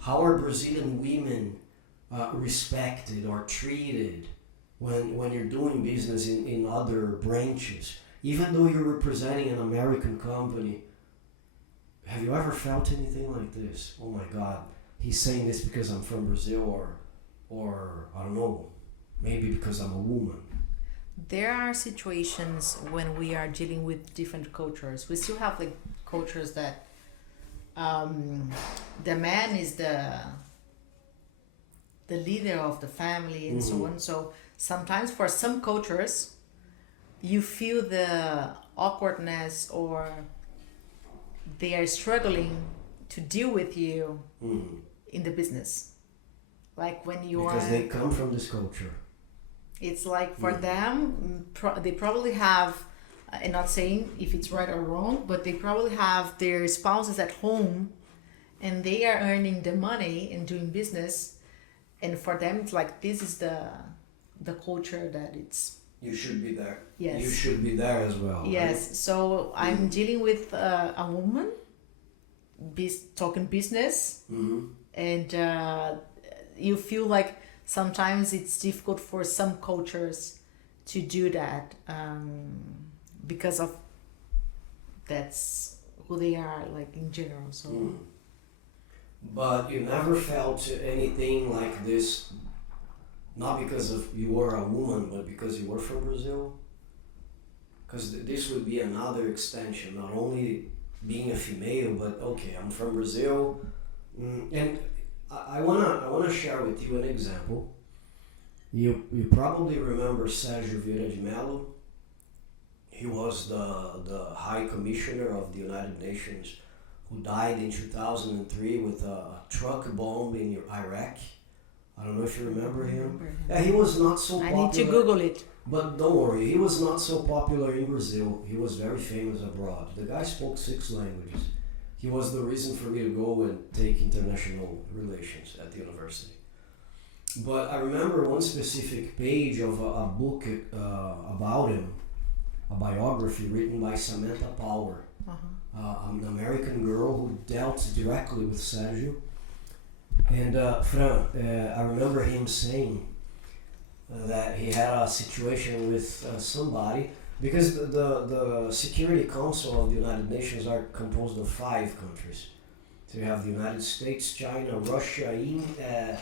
How are Brazilian women respected or treated when you're doing business in other branches? Even though you're representing an American company, have you ever felt anything like this? Oh my God, he's saying this because I'm from Brazil, or I don't know, maybe because I'm a woman. There are situations when we are dealing with different cultures. We still have like cultures that the man is the leader of the family and so on. So sometimes for some cultures, you feel the awkwardness or they are struggling to deal with you in the business. Like when you because they come from this culture. It's like for them, they probably have, and not saying if it's right or wrong, but they probably have their spouses at home and they are earning the money and doing business. And for them, it's like, this is the culture that it's... You should be there. Yes. You should be there as well. Yes. Right? So I'm dealing with a woman talking business, and you feel like sometimes it's difficult for some cultures to do that because of that's who they are, like in general. So. But you never felt anything like this, not because of you were a woman, but because you were from Brazil? Because this would be another extension, not only being a female, but okay, I'm from Brazil, and I wanna share with you an example. You probably remember Sérgio Vieira de Mello. He was the High Commissioner of the United Nations who died in 2003 with a truck bomb in Iraq. I don't know if you remember him. Yeah, he was not so popular. I need to Google it. But don't worry, he was not so popular in Brazil. He was very famous abroad. The guy spoke 6 languages. He was the reason for me to go and take international relations at the university. But I remember one specific page of a book about him, a biography written by Samantha Power, an American girl who dealt directly with Sérgio. And Fran, I remember him saying that he had a situation with somebody, because the Security Council of the United Nations are composed of 5 countries. So you have the United States, China, Russia,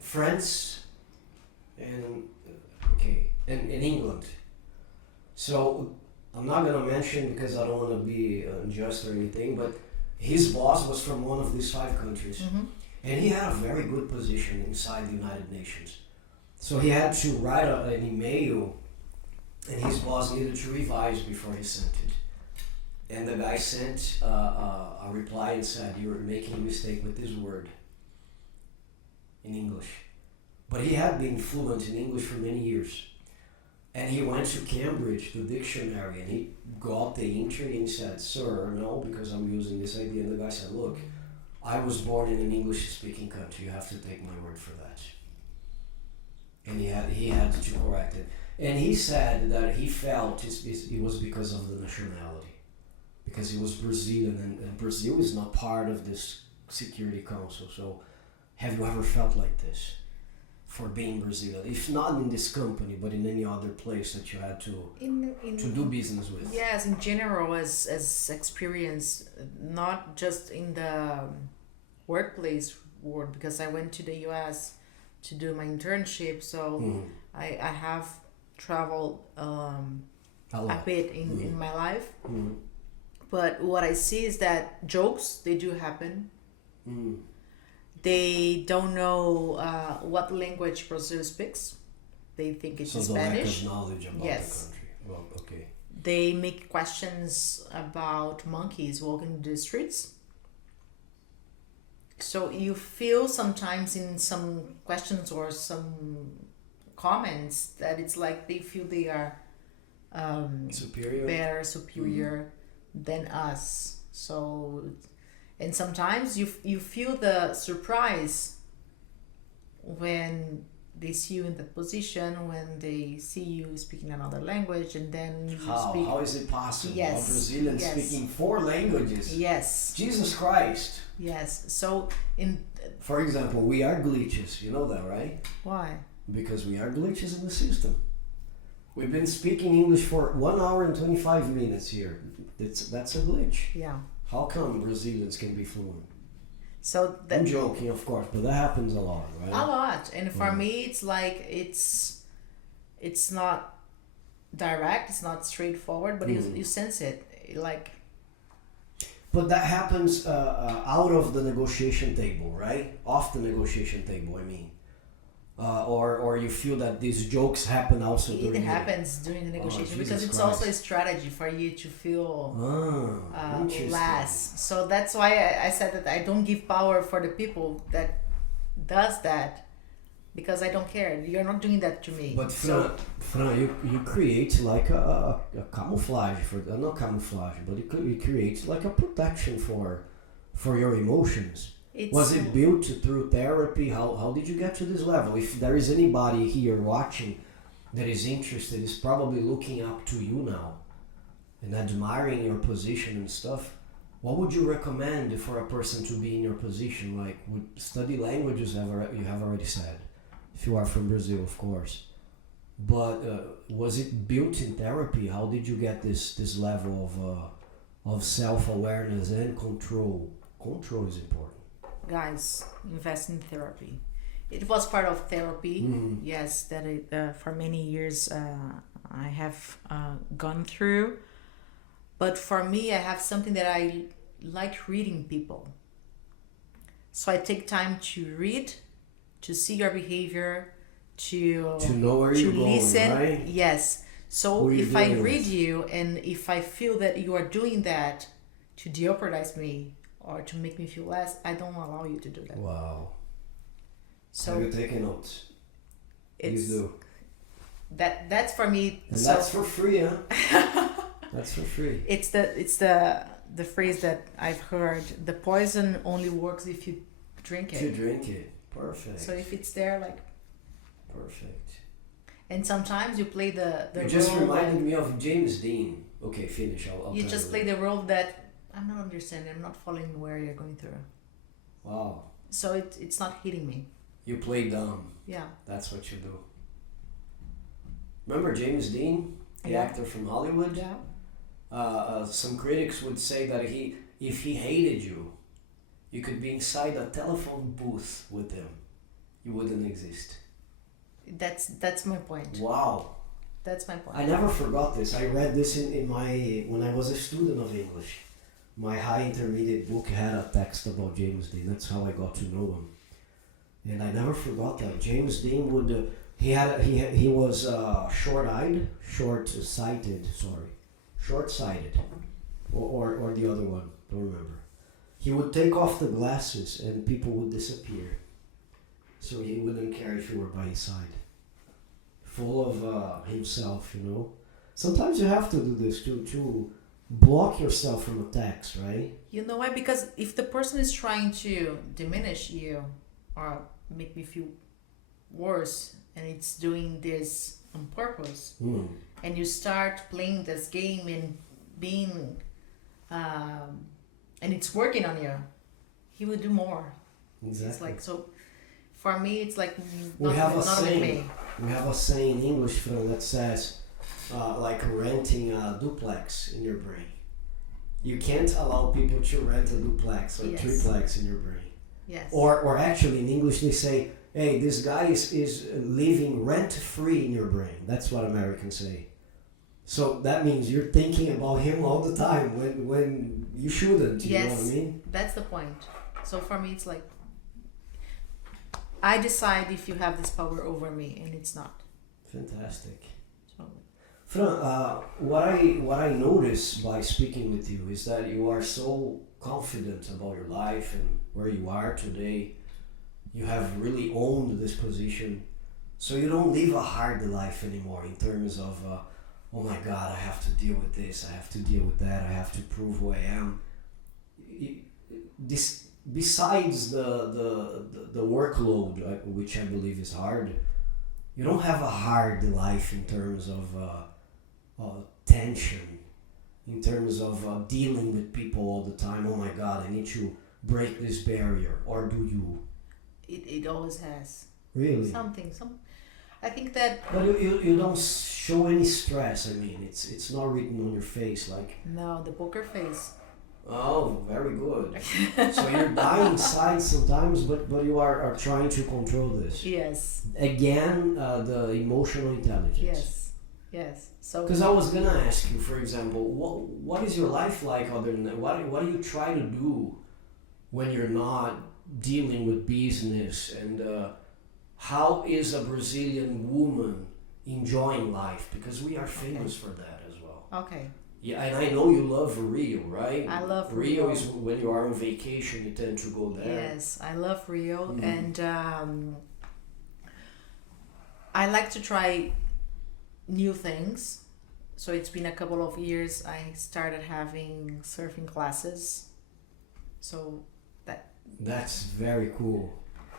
France, and England. So I'm not gonna mention because I don't want to be unjust or anything, but his boss was from one of these 5 countries, and he had a very good position inside the United Nations. So he had to write an email, and his boss needed to revise before he sent it. And the guy sent a reply and said, "You're making a mistake with this word," in English. But he had been fluent in English for many years. And he went to Cambridge, the dictionary, and he got the entry and he said, "Sir, no, because I'm using this idea." And the guy said, "Look, I was born in an English-speaking country. You have to take my word for that." And he had to correct it. And he said that he felt it was because of the nationality, because he was Brazilian, and Brazil is not part of this Security Council. So have you ever felt like this for being Brazilian? If not in this company, but in any other place that you had to do business with? Yes, in general, as experience, not just in the workplace world, because I went to the US to do my internship, so I have traveled a bit in my life. But what I see is that jokes, they do happen. They don't know what language Brazil speaks. they think it's So the Spanish. lack of knowledge about Yes. the country. Well, okay. They make questions about monkeys walking the streets. So you feel sometimes in some questions or some comments that it's like they feel they are Superior. better, superior than us. So, and sometimes you feel the surprise when they see you in that position, when they see you speaking another language, and then you speak. How is it possible? Yes, A Brazilian yes. speaking 4 languages. Yes, Jesus Christ. yes. So in For example, we are glitches. You know that, right? why? Because we are glitches in the system. We've been speaking English for 1 hour and 25 minutes here. That's a glitch. Yeah. How come Brazilians can be fluent? So I'm joking, of course, but that happens a lot, right? a lot, and for me, it's like it's not direct, it's not straightforward, but you sense it, like. But that happens out of the negotiation table, right? Off the negotiation table, I mean. Or you feel that these jokes happen also during It happens during the negotiation because Jesus it's Christ. also a strategy for you to feel Interesting. less. So that's why I said that I don't give power for the people that does that, because I don't care. You're not doing that to me. But Fran, you create like a camouflage for not camouflage, but it creates like a protection for your emotions. Was it built through therapy? How did you get to this level? If there is anybody here watching that is interested, is probably looking up to you now and admiring your position and stuff, what would you recommend for a person to be in your position? Like, would study languages, you have already said, if you are from Brazil, of course. But was it built in therapy? How did you get this level of self-awareness and control? Control is important. Guys, invest in therapy. It was part of therapy, yes, that for many years I have gone through. But for me, I have something that I like reading people. So I take time to read, to see your behavior, to know where you're going, listen. right? Yes. So Who if you're I dealing read with. you and if I feel that you are doing that to jeopardize me or to make me feel less, I don't allow you to do that. Wow. So Have you taken notes? Please it's do. that's for me. And so that's for free, huh? That's for free. it's the phrase that I've heard. The poison only works if you drink If you it. drink it. Perfect. So if it's there, like, Perfect. and sometimes you play the You just role. reminded me of James Dean. Okay, finish. I'll You tell just play the role that I'm not understanding. I'm not following where you're going through. Wow. So it's not hitting me. You play dumb. Yeah. That's what you do. Remember James Dean, the Yeah. actor from Hollywood? Yeah. Some critics would say that if he hated you, you could be inside a telephone booth with him. You wouldn't exist. That's my point. Wow. That's my point. I never forgot this. I read this in my when I was a student of English. My high intermediate book had a text about James Dean. That's how I got to know him, and I never forgot that James Dean would. He was short-sighted, or the other one. Don't remember. He would take off the glasses and people would disappear. So he wouldn't care if you were by his side. Full of himself, you know. Sometimes you have to do this to block yourself from attacks, right? You know why? Because if the person is trying to diminish you or make me feel worse, and it's doing this on purpose, and you start playing this game and being, and it's working on you, he will do more. Exactly. It's like, so for me, it's like We have a not with saying. me. We have a saying in English, Fran, that says, like renting a duplex in your brain. You can't allow people to rent a duplex or Yes. triplex in your brain. Yes. Or actually in English they say, hey, this guy is living rent-free in your brain. That's what Americans say. So that means you're thinking about him all the time when you shouldn't, you know what I mean? That's the point. So for me, it's like, I decide if you have this power over me, and it's not. Fantastic. So, Fran, what I notice by speaking with you is that you are so confident about your life and where you are today. You have really owned this position, so you don't live a hard life anymore in terms of, oh my God, I have to deal with this, I have to deal with that, I have to prove who I am. This besides the workload, which I believe is hard, you don't have a hard life in terms of tension, in terms of dealing with people all the time. Oh my God, I need to break this barrier, or do you? it always has Really? I think that But you don't show any stress. I mean, it's not written on your face like. no, the poker face. Oh, very good. So you're dying inside sometimes, but you are trying to control this. Yes. Again, the emotional intelligence. Yes. So. Because I was gonna ask you, for example, what is your life like other than that? What do you try to do when you're not dealing with business, and how is a Brazilian woman enjoying life? Because we are famous for that as well. Okay. Yeah, and I know you love Rio, right? I love Rio. Rio. Is when you are on vacation, you tend to go there. Yes, I love Rio, and I like to try new things. So it's been a couple of years. I started having surfing classes. So That's very cool.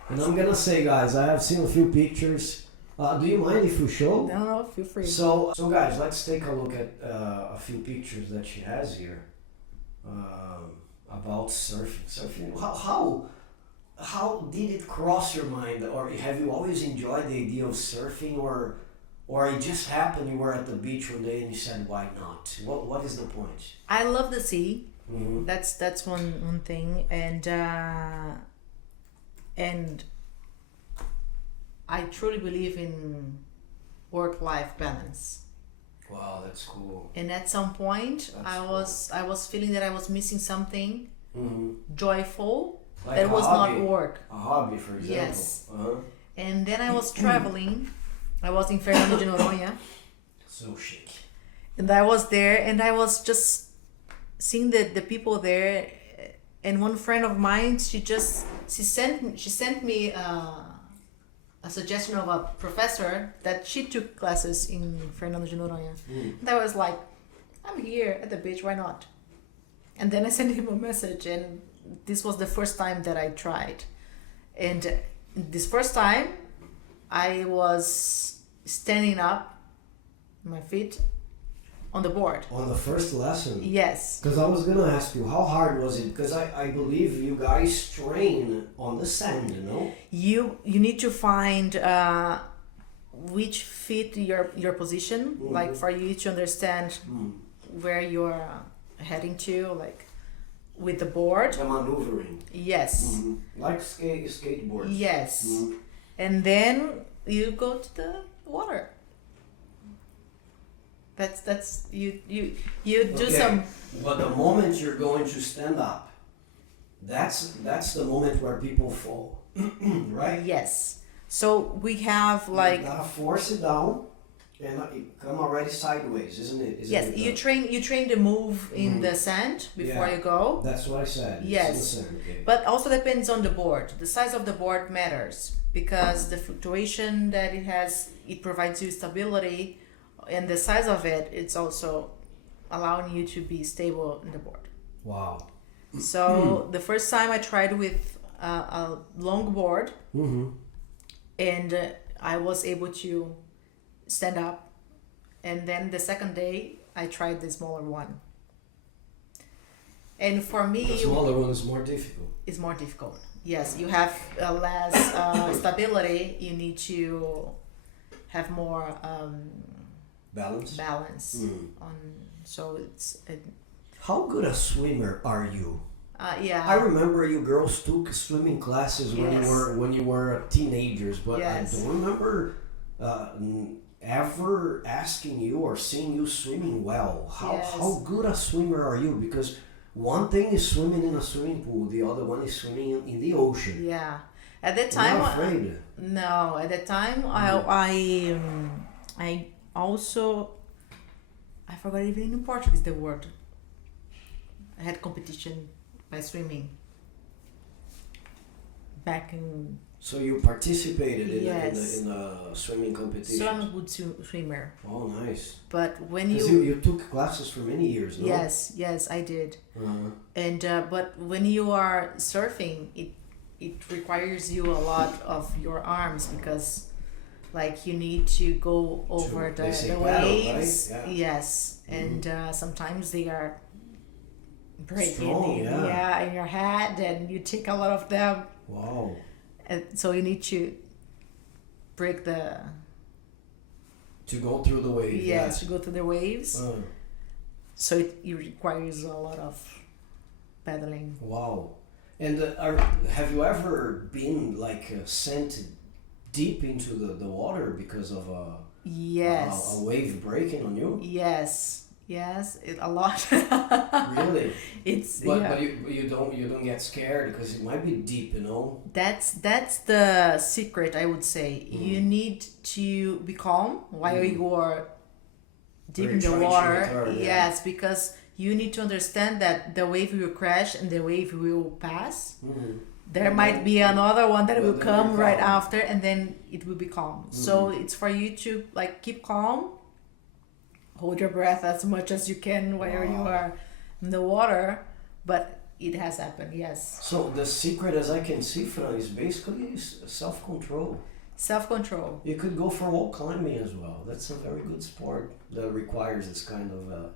And I'm gonna say, guys, I have seen a few pictures. Do you mind if we show? no, feel free. So guys, let's take a look at a few pictures that she has here about surfing. Surfing. How did it cross your mind, or have you always enjoyed the idea of surfing, or it just happened? You were at the beach one day and you said, "Why not?" What is the point? I love the sea. Mm-hmm. That's one thing, and I truly believe in work-life balance. Wow, that's cool. And at some point, I was feeling that I was missing something joyful Like that a was hobby. not work. A hobby, for example. Yes. Uh-huh. And then I was traveling. I was in Fernando de Noronha, So chic. and I was there, and I was just seeing the people there. And one friend of mine, she sent me a suggestion of a professor that she took classes in Fernando de Noronha. And I was like, I'm here at the beach, why not? And then I sent him a message, and this was the first time that I tried. And this first time, I was standing up, my feet on the board. On the first lesson? Yes. Because I was going to ask you, how hard was it? Because I believe you guys train on the sand, you know? You need to find which fit your position, like for you to understand where you're heading to, like with the board. The maneuvering. Yes. Like skateboards. Yes. And then you go to the water. That's you do some. But the moment you're going to stand up, that's the moment where people fall, right? Yes. So we have like. You gotta force it down, and it come already sideways, isn't it? Yes, you train the move in the sand before you go. That's what I said. Yes. It's in the sand, okay. But also depends on the board. The size of the board matters because the fluctuation that it has, it provides you stability, and the size of it, it's also allowing you to be stable in the board. Wow. So the first time I tried with a long board, and I was able to stand up, and then the second day I tried the smaller one. And for me, The smaller one is more difficult. it's more difficult. Yes, you have less stability. You need to have more Balance. on. So it's How good a swimmer are you? yeah. I remember you girls took swimming classes when you were teenagers, but Yes. I don't remember ever asking you or seeing you swimming well. How good a swimmer are you? Because one thing is swimming in a swimming pool, the other one is swimming in the ocean. Yeah. At that time, You're not afraid. no. At that time, I also, I forgot even in Portuguese the word. I had competition by swimming back in. So you participated Yes. in a swimming competition. So I'm a good swimmer. Oh, nice. But when Because you took classes for many years, no? Yes, I did. Uh-huh. And but when you are surfing, it requires you a lot of your arms because, like, you need to go over They say the paddle, waves. right? Yeah. Yes, and sometimes they are breaking Strong, in your head, and you take a lot of them. Wow. And so you need to break To go through the wave. to go through the waves. Uh, So it requires a lot of paddling. wow. And have you ever been like sent deep into the water because of a wave breaking on you? Yes, a lot. Really? It's But you don't get scared because it might be deep, you know. That's the secret, I would say. You need to be calm while you are deep in the water. Return, Yes, because you need to understand that the wave will crash and the wave will pass. Mm-hmm. There might be another one that will then come be right calm. after, and then it will be calm. So it's for you to like keep calm, hold your breath as much as you can while you are in the water. But it has happened, yes. So the secret, as I can see, Fran, is basically self-control. Self-control. You could go for wall climbing as well. That's a very good sport that requires this kind of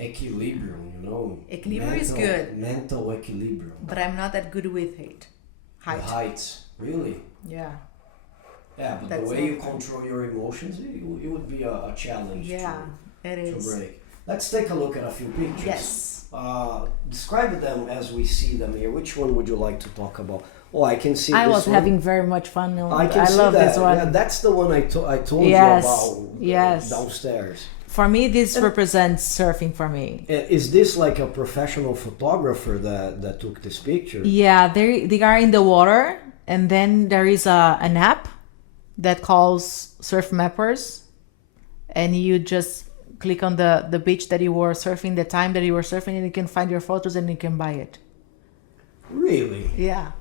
equilibrium, you know. Equilibrium is good. Mental equilibrium. But I'm not that good with height. The heights, really. Yeah. Yeah, but That's the way you not fun. control your emotions, it would be a challenge Yeah, it to is. break. Let's take a look at a few pictures. Yes. Describe them as we see them here. Which one would you like to talk about? Oh, I can see I this was one. having very much fun. I can see love that. this one. Yeah, that's the one I told Yes, you about yes. downstairs. For me, this represents surfing for me. Is this like a professional photographer that took this picture? Yeah, they are in the water, and then there is an app that calls Surf Mappers, and you just click on the beach that you were surfing, the time that you were surfing, and you can find your photos and you can buy it. Really? Yeah.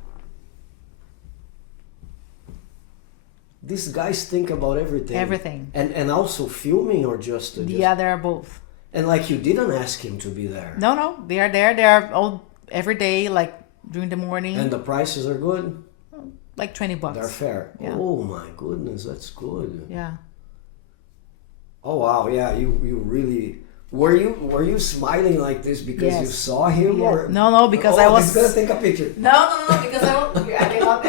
These guys think about everything. Everything. And also filming or just Yeah, they are both. And like you didn't ask him to be there. No, they are there. They are all every day, like during the morning. And the prices are good? Like $20. They're fair. Yeah. Oh my goodness, that's good. Yeah. Oh wow, yeah, you really were you smiling like this because you Yes. saw him Yeah. or No, because I was he's gonna take a picture. No, because I'm not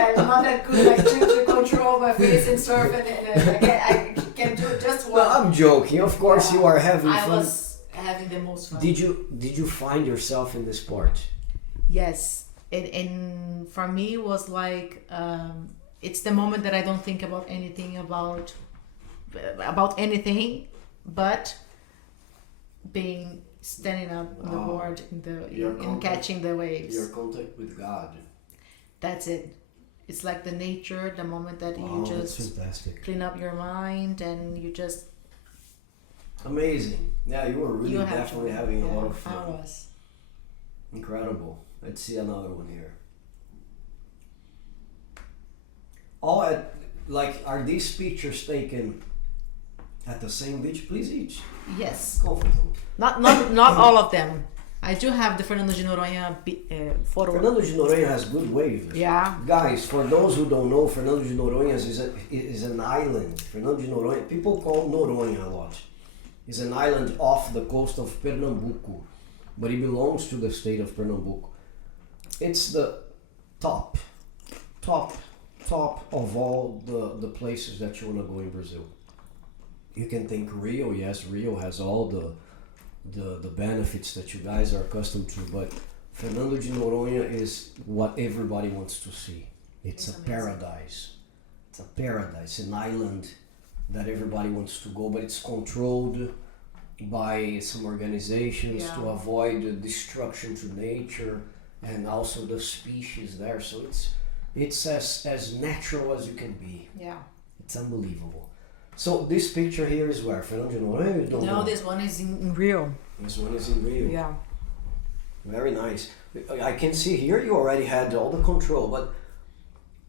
that good like to control my face and surf and I can do just No, one. I'm joking. Of course you are having I fun. was having the most fun. Did you find yourself in this sport? Yes, and for me it was like it's the moment that I don't think about anything about anything, but being standing up on the Wow. board Your in contact- catching the waves. Your contact with God. That's it. It's like the nature, the moment that Wow, you that's just fantastic. clean up your mind and you just Amazing. Yeah, you were really you have definitely to, having yeah, a lot of I fun. was. Incredible. Let's see another one here. All at are these pictures taken at the same beach? Please each. Yes. Comfortable. Not all of them. I do have the Fernando de Noronha photo. Fernando de Noronha has good waves. Yeah. Guys, for those who don't know, Fernando de Noronha is an island. Fernando de Noronha, people call Noronha a lot. It's an island off the coast of Pernambuco, but it belongs to the state of Pernambuco. It's the top of all the places that you want to go in Brazil. You can think Rio. Yes, Rio has all the benefits that you guys are accustomed to, but Fernando de Noronha is what everybody wants to see. It's a amazing. paradise. It's a paradise, an island that everybody wants to go, but it's controlled by some organizations Yeah. to avoid the destruction to nature and also the species there. So it's as natural as you can be. Yeah. It's unbelievable. So this picture here is where? Fernando de Noronha? You don't know? this one is in Rio. This one is in Rio. Yeah. Very nice. I can see here you already had all the control, but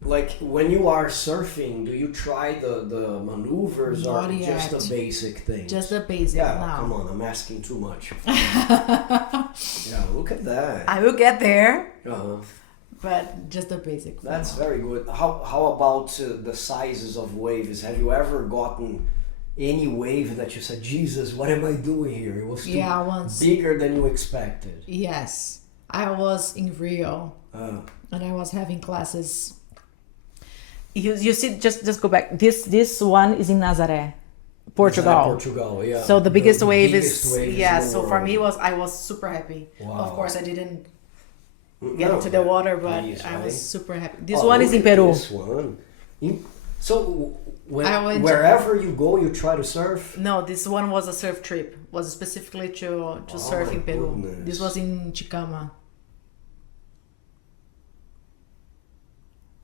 like when you are surfing, do you try the maneuvers or Not just yet. the basic things? Just the basic Yeah, now. come on, I'm asking too much. Yeah, look at that. I will get there, Uh-huh. but just the basic. for That's now. very good. How about the sizes of waves? Have you ever gotten any wave that you said, Jesus, what am I doing here? It was too Yeah, once. bigger than you expected. Yes, I was in Rio and I was having classes. You see, just go back. This one is in Nazaré, Portugal. Portugal, yeah. So the biggest wave biggest is wave in yeah. the So for world. me I was super happy. Wow. Of course I didn't get No, into the water, but please, I right? was super happy. This Oh, one is look in at Peru. This one. So I went- wherever you go, you try to surf. No, this one was a surf trip. Was specifically to surf my in Peru. goodness. This was in Chicama.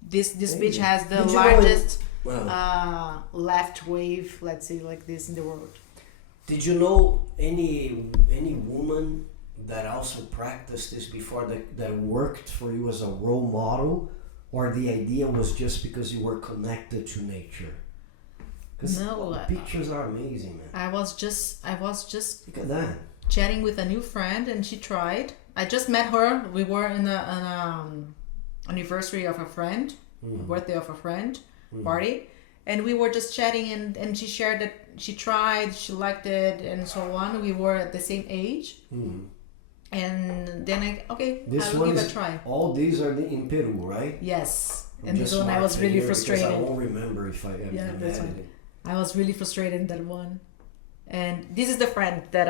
This beach has the Did you know largest Wow. left wave, let's say like this, in the world. Did you know any woman that also practiced this before that worked for you as a role model, or the idea was just because you were connected to nature? Because No, the pictures are amazing, man. I was just Look at that. chatting with a new friend, and she tried. I just met her. We were in an anniversary of a friend, birthday of a friend party, and we were just chatting, and she shared that she tried, she liked it, and so on. We were at the same age, and then I This will one give is it a try. all these are in Peru, right? Yes, I'm and this just one I was marking really here because frustrated. I won't remember if I am Yeah, that's added fine. it. I was really frustrated in that one. And this is the friend that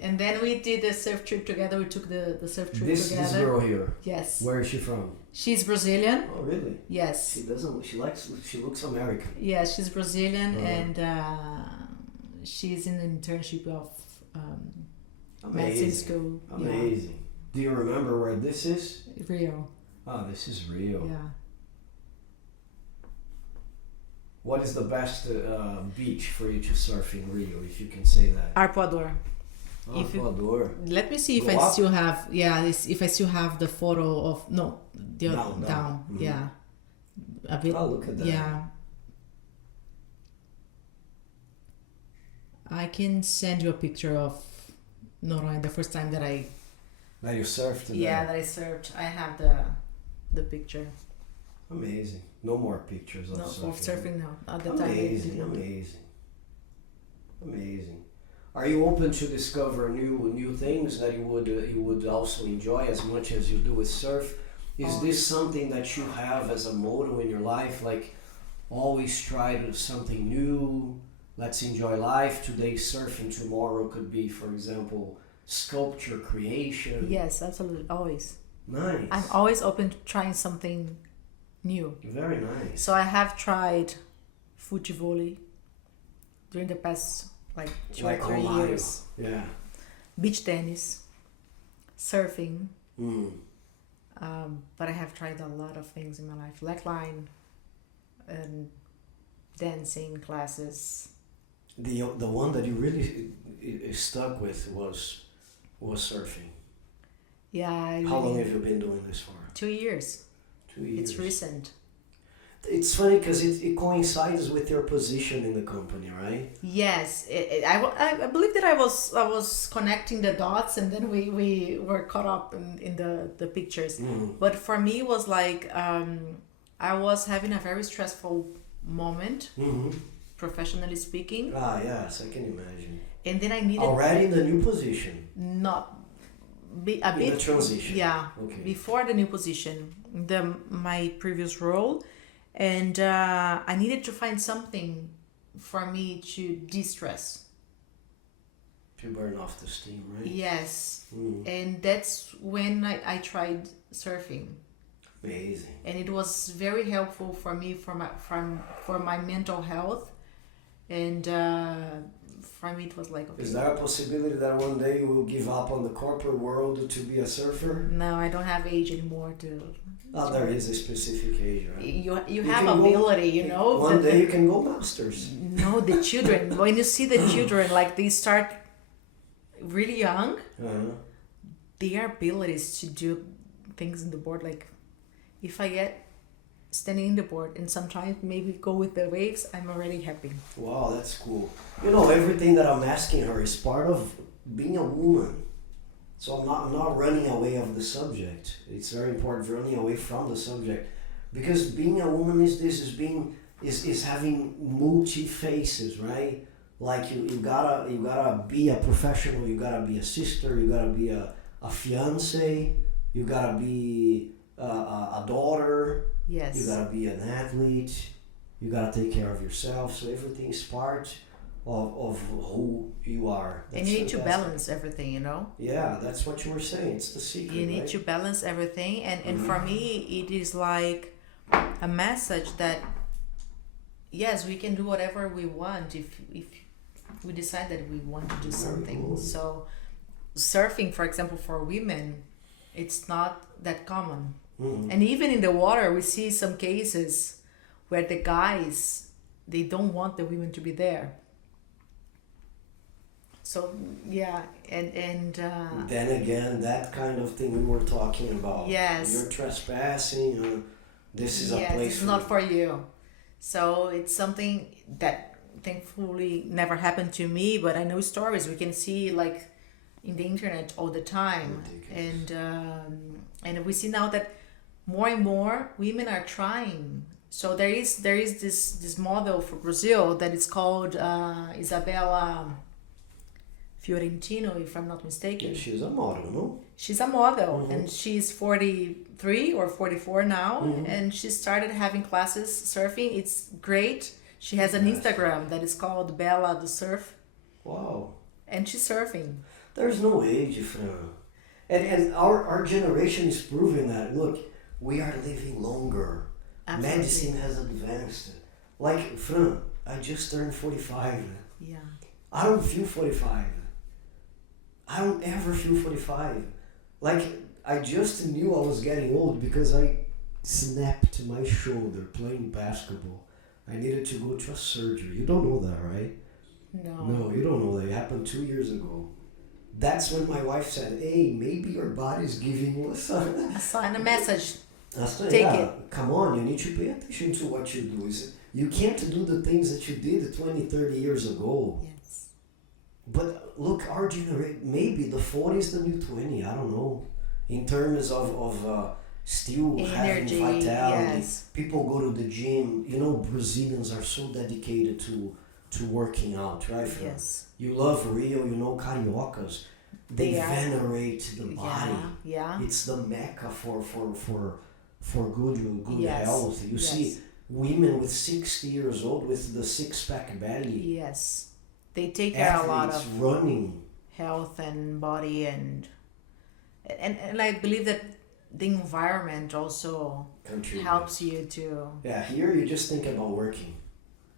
and then we did the surf trip together. We took the surf trip This together. girl here. Yes. Where is she from? She's Brazilian. Oh, really? Yes. She looks American. Yeah, she's Brazilian, and she's in an internship of medicine school. Amazing. Do you remember where this is? Yeah. Rio. Oh, this is Rio. Yeah. What is the best beach for you to surf in Rio, if you can say that? Arpoador. If you- Ecuador. Let me see if Go I up? still have. Yeah, if I still have the photo of the Down. down. Mhm. Yeah. A bit. Oh, look at that. Yeah. I can send you a picture of Noronha the first time that I That you surfed today. that I served. I have the picture. Amazing. No more pictures of No, surfing. of surfing now. At the time I Amazing, didn't. amazing. Are you open to discover new things that you would also enjoy as much as you do with surf? Is this something that you have as a motto in your life? Like, always try to do something new. Let's enjoy life. Today surfing, tomorrow could be, for example, sculpture creation. Yes, absolutely. Always. Nice. I'm always open to trying something new. Very nice. So I have tried foot volley during the past like 2 or 3 Ohio. years. Yeah. Beach tennis, surfing. Mm. But I have tried a lot of things in my life. Slackline and dancing classes. The one that you really stuck with was surfing. Yeah, How long have you been doing this for? 2 years. 2 years. It's recent. It's funny because it coincides with your position in the company, right? Yes, I believe that I was connecting the dots, and then we were caught up in the pictures. Mm. But for me, it was like I was having a very stressful moment, Mm-hmm. professionally speaking, Ah, yes, I can imagine. and then I needed Already in the new position. not be a In bit the transition. yeah Okay. before the new position, my previous role, and I needed to find something for me to de-stress. To burn off the steam, right? Yes, Mm. and that's when I tried surfing, Amazing. and it was very helpful for me for my mental health, and for me it was like, okay. Is there a possibility that one day you will give up on the corporate world to be a surfer? No, I don't have age anymore to. Oh, there is a specific age, right? You have ability, One day you can go masters. No, the children. When you see the children, like they start really young, their abilities to do things in the board. Like, if I get standing in the board and sometimes maybe go with the waves, I'm already happy. Wow, that's cool. Everything that I'm asking her is part of being a woman. So I'm not running away of the subject. It's very important running away from the subject, because being a woman is having multi faces, right? Like you gotta be a professional, you gotta be a sister, you gotta be a fiance, you gotta be a daughter. Yes. You gotta be an athlete. You gotta take care of yourself. So everything is part of who you are. And you need to balance everything, Yeah, that's what you were saying. It's the secret. You need to balance everything, and for me, it is like a message that yes, we can do whatever we want if we decide that we want to do something. So, surfing, for example, for women, it's not that common. And even in the water, we see some cases where the guys, they don't want the women to be there. So yeah, and then again, that kind of thing we were talking about. Yes. You're trespassing. This is a place. It's not for you. So it's something that thankfully never happened to me, but I know stories we can see like in the internet all the time. And we see now that more and more women are trying. So there is this model for Brazil that is called Isabella Fiorentino, if I'm not mistaken. Yeah, she's a model, no? She's a model, and she's 43 or 44 now, and she started having classes surfing. It's great. She has an Instagram that is called Bella the Surf. Wow. And she's surfing. There's no age, Fran. And our generation is proving that, look, we are living longer. Absolutely. Medicine has advanced. Like, Fran, I just turned 45. Yeah. I don't feel 45. I don't ever feel 45. Like, I just knew I was getting old because I snapped my shoulder playing basketball. I needed to go to a surgery. You don't know that, right? No, you don't know that. It happened 2 years ago. That's when my wife said, hey, maybe your body's giving you a sign. A sign, a message. Take it. Come on, you need to pay attention to what you do. You can't do the things that you did 20, 30 years ago. Yes. But look, our generation, maybe the 40 is the new 20, I don't know. In terms of still energy, having vitality. Yes. People go to the gym. Brazilians are so dedicated to working out, right? Yes. You love Rio, Cariocas. They venerate the body. Yeah. It's the mecca for good yes. health. You see women with 60 years old with the six-pack belly. Yes. They take care a lot of running, health and body and I believe that the environment also helps you to. Yeah, here you just think about working.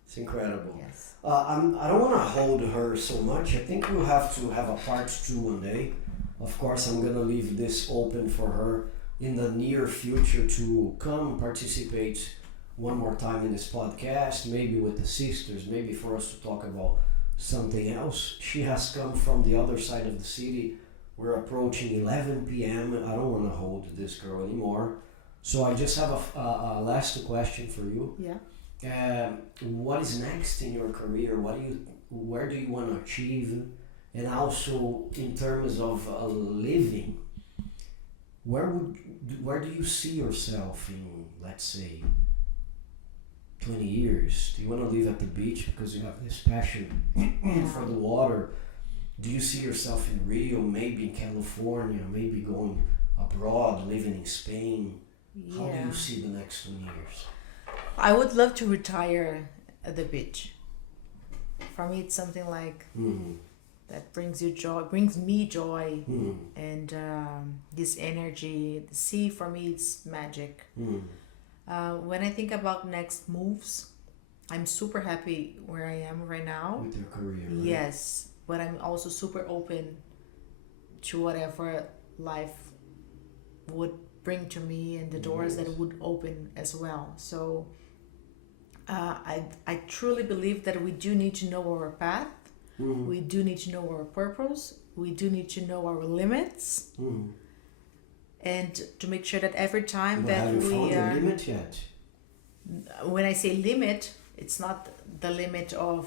It's incredible. Yes. I don't want to hold her so much. I think we'll have to have a part 2 one day. Of course, I'm going to leave this open for her in the near future to come participate one more time in this podcast, maybe with the sisters, maybe for us to talk about something else. She has come from the other side of the city. We're approaching 11 p.m. I don't want to hold this girl anymore. So I just have a last question for you. Yeah. What is next in your career? Where do you want to achieve? And also in terms of living, where do you see yourself in, let's say, 20 years? Do you want to live at the beach because you have this passion for the water? Do you see yourself in Rio, maybe in California, maybe going abroad, living in Spain? How do you see the next 20 years? I would love to retire at the beach. For me, it's something like that brings me joy, and this energy. The sea for me, it's magic. When I think about next moves, I'm super happy where I am right now. With your career, right? Yes, but I'm also super open to whatever life would bring to me and the doors that it would open as well. So I truly believe that we do need to know our path. We do need to know our purpose. We do need to know our limits. And to make sure that every time But that have you we found are, the limit yet? when I say limit, it's not the limit of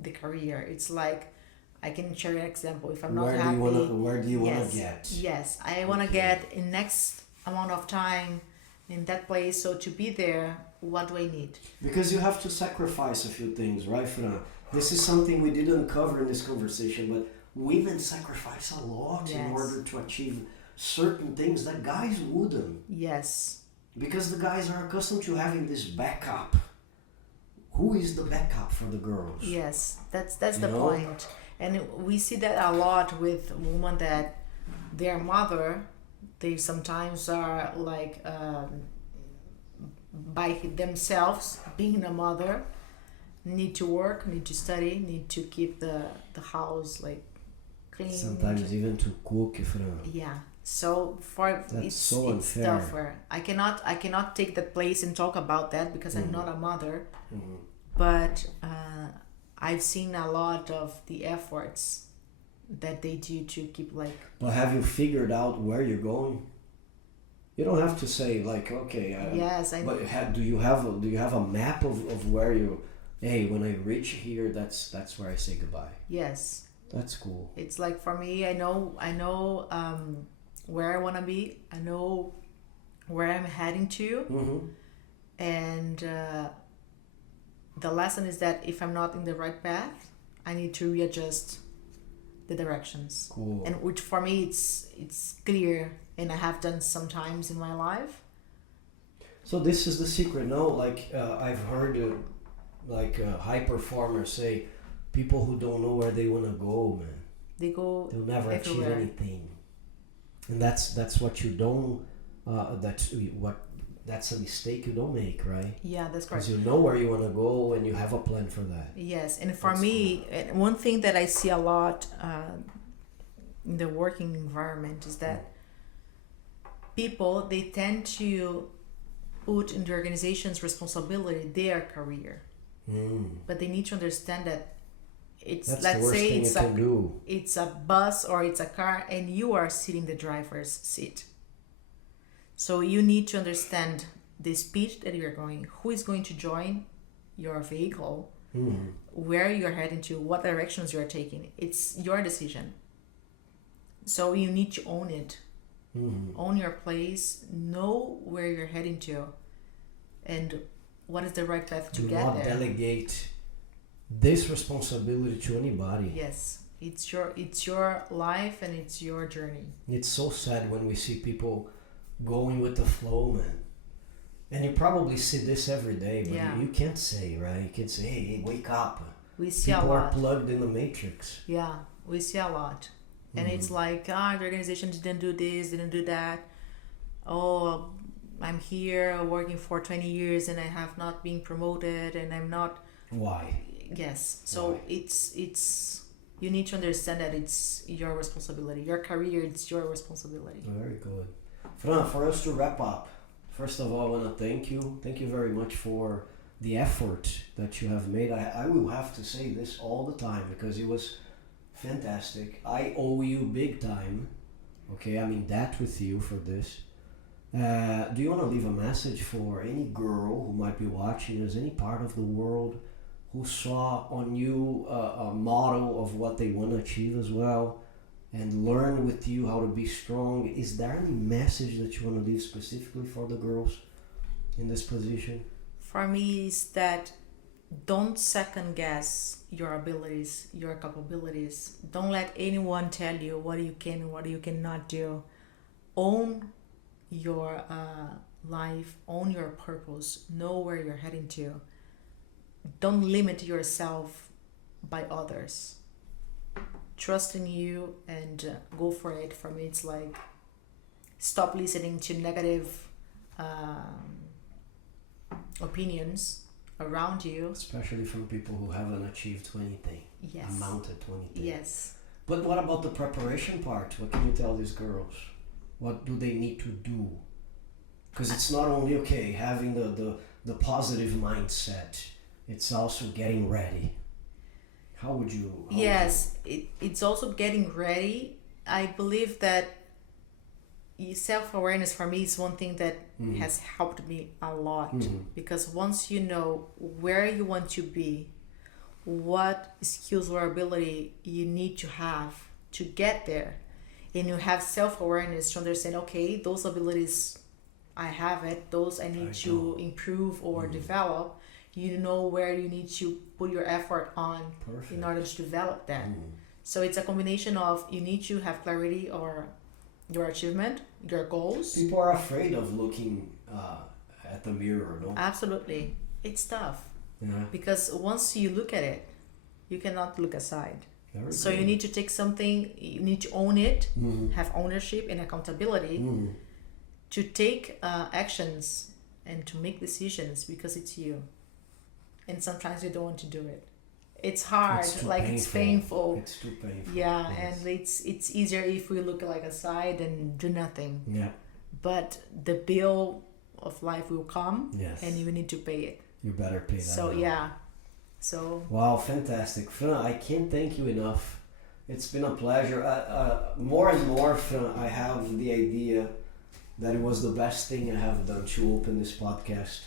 the career. It's like, I can share an example. If I'm not Where happy, where do you wanna yes, get? yes, I want to Okay. get in next amount of time in that place. So to be there, what do I need? Because you have to sacrifice a few things, right, Fran? This is something we didn't cover in this conversation, but women sacrifice a lot in Yes. order to achieve certain things that guys wouldn't. Yes, Because the guys are accustomed to having this backup. Who is the backup for the girls? yes, that's You the know? point. And we see that a lot with women that their mother, they sometimes are like by themselves being a mother, need to work, need to study, need to keep the house like clean. Sometimes even to cook, Fran. Yeah. So for That's it's so it's unfair. tougher. I cannot take that place and talk about that because I'm not a mother. Mhm. But I've seen a lot of the efforts that they do to keep like, But have you figured out where you're going? You don't have to say like, okay. yes, I But do you have a map of where you? Hey, when I reach here, that's where I say goodbye. yes. That's cool. It's like for me, I know where I want to be. I know where I'm heading to, and the lesson is that if I'm not in the right path, I need to readjust the directions. Cool. And which for me it's clear, and I have done sometimes in my life. So this is the secret, no? Like I've heard, high performers say, people who don't know where they want to go, man, They go they'll never achieve everywhere. anything. And that's what you don't. That's a mistake you don't make, right? Yeah, that's correct. Because you know where you want to go and you have a plan for that. Yes, and for That's me, and one thing that I see a lot in the working environment is that people, they tend to put in the organization's responsibility their career, but they need to understand that it's, That's let's the worst say thing it's you can do. it's a bus or it's a car and you are sitting the driver's seat. So you need to understand the speed that you're going, who is going to join your vehicle, where you're heading to, what directions you're taking. It's your decision. So you need to own it. Own your place, know where you're heading to, and what is the right path to Do get not there. delegate this responsibility to anybody. Yes, it's your life and it's your journey. It's so sad when we see people going with the flow, man. And you probably see this every day, but Yeah. you can't say, right? You can't say, hey, wake up. We see People a are lot. plugged in the matrix. Yeah, we see a lot. And it's like, the organization didn't do this, didn't do that. Oh, I'm here working for 20 years and I have not been promoted and I'm not. Why? Yes. So Why? it's you need to understand that it's your responsibility. Your career, it's your responsibility. Very good. Fran, for us to wrap up, first of all, I want to thank you. Thank you very much for the effort that you have made. I will have to say this all the time because it was fantastic. I owe you big time. Okay, I mean that with you for this. Do you want to leave a message for any girl who might be watching us, any part of the world who saw on you a model of what they want to achieve as well and learn with you how to be strong? Is there any message that you want to leave specifically for the girls in this position? For me, is that don't second guess your abilities, your capabilities. Don't let anyone tell you what you can and what you cannot do. Own your life, own your purpose, know where you're heading to. Don't limit yourself by others. Trust in you and go for it. For me, it's like stop listening to negative opinions around you. Especially from people who haven't achieved anything, Yes. amounted to anything. Yes. But what about the preparation part? What can you tell these girls? What do they need to do? Because it's not only having the positive mindset, it's also getting ready. How would you? Yes, it's also getting ready. I believe that self-awareness for me is one thing that has helped me a lot, because once you know where you want to be, what skills or ability you need to have to get there, and you have self-awareness to understand, okay, those abilities I have it, those I need to improve or develop, you know where you need to put your effort on. Perfect. In order to develop that. So it's a combination of, you need to have clarity or your achievement, your goals. People are afraid of looking at the mirror, no? Absolutely. It's tough. Yeah. Because once you look at it, you cannot look aside. So you need to take something, you need to own it, have ownership and accountability to take actions and to make decisions, because it's you. And sometimes you don't want to do it. It's hard, it's painful. It's too painful. Yeah, yes. And it's easier if we look like aside and do nothing. Yeah. But the bill of life will come, yes, and you need to pay it. You better pay that. So now. Yeah. So. Wow, fantastic, Fran! I can't thank you enough. It's been a pleasure. More and more, Fran, I have the idea that it was the best thing I have done to open this podcast.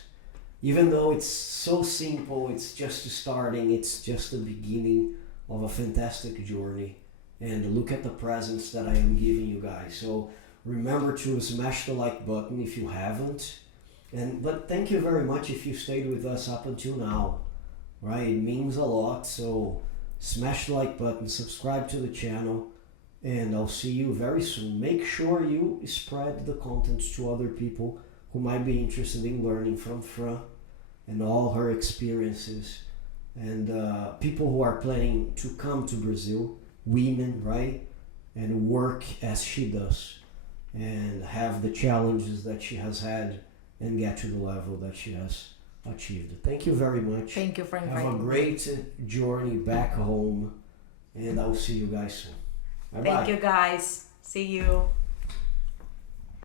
Even though it's so simple, it's just starting, it's just the beginning of a fantastic journey. And look at the presents that I am giving you guys. So remember to smash the like button if you haven't. But thank you very much if you stayed with us up until now. Right? It means a lot. So smash the like button, subscribe to the channel, and I'll see you very soon. Make sure you spread the content to other people who might be interested in learning from Fran and all her experiences, and people who are planning to come to Brazil, women, right, and work as she does and have the challenges that she has had and get to the level that she has achieved. Thank you very much. Thank you for inviting me. Have a great journey back home, and I'll see you guys soon. Bye-bye. Thank you guys. See you.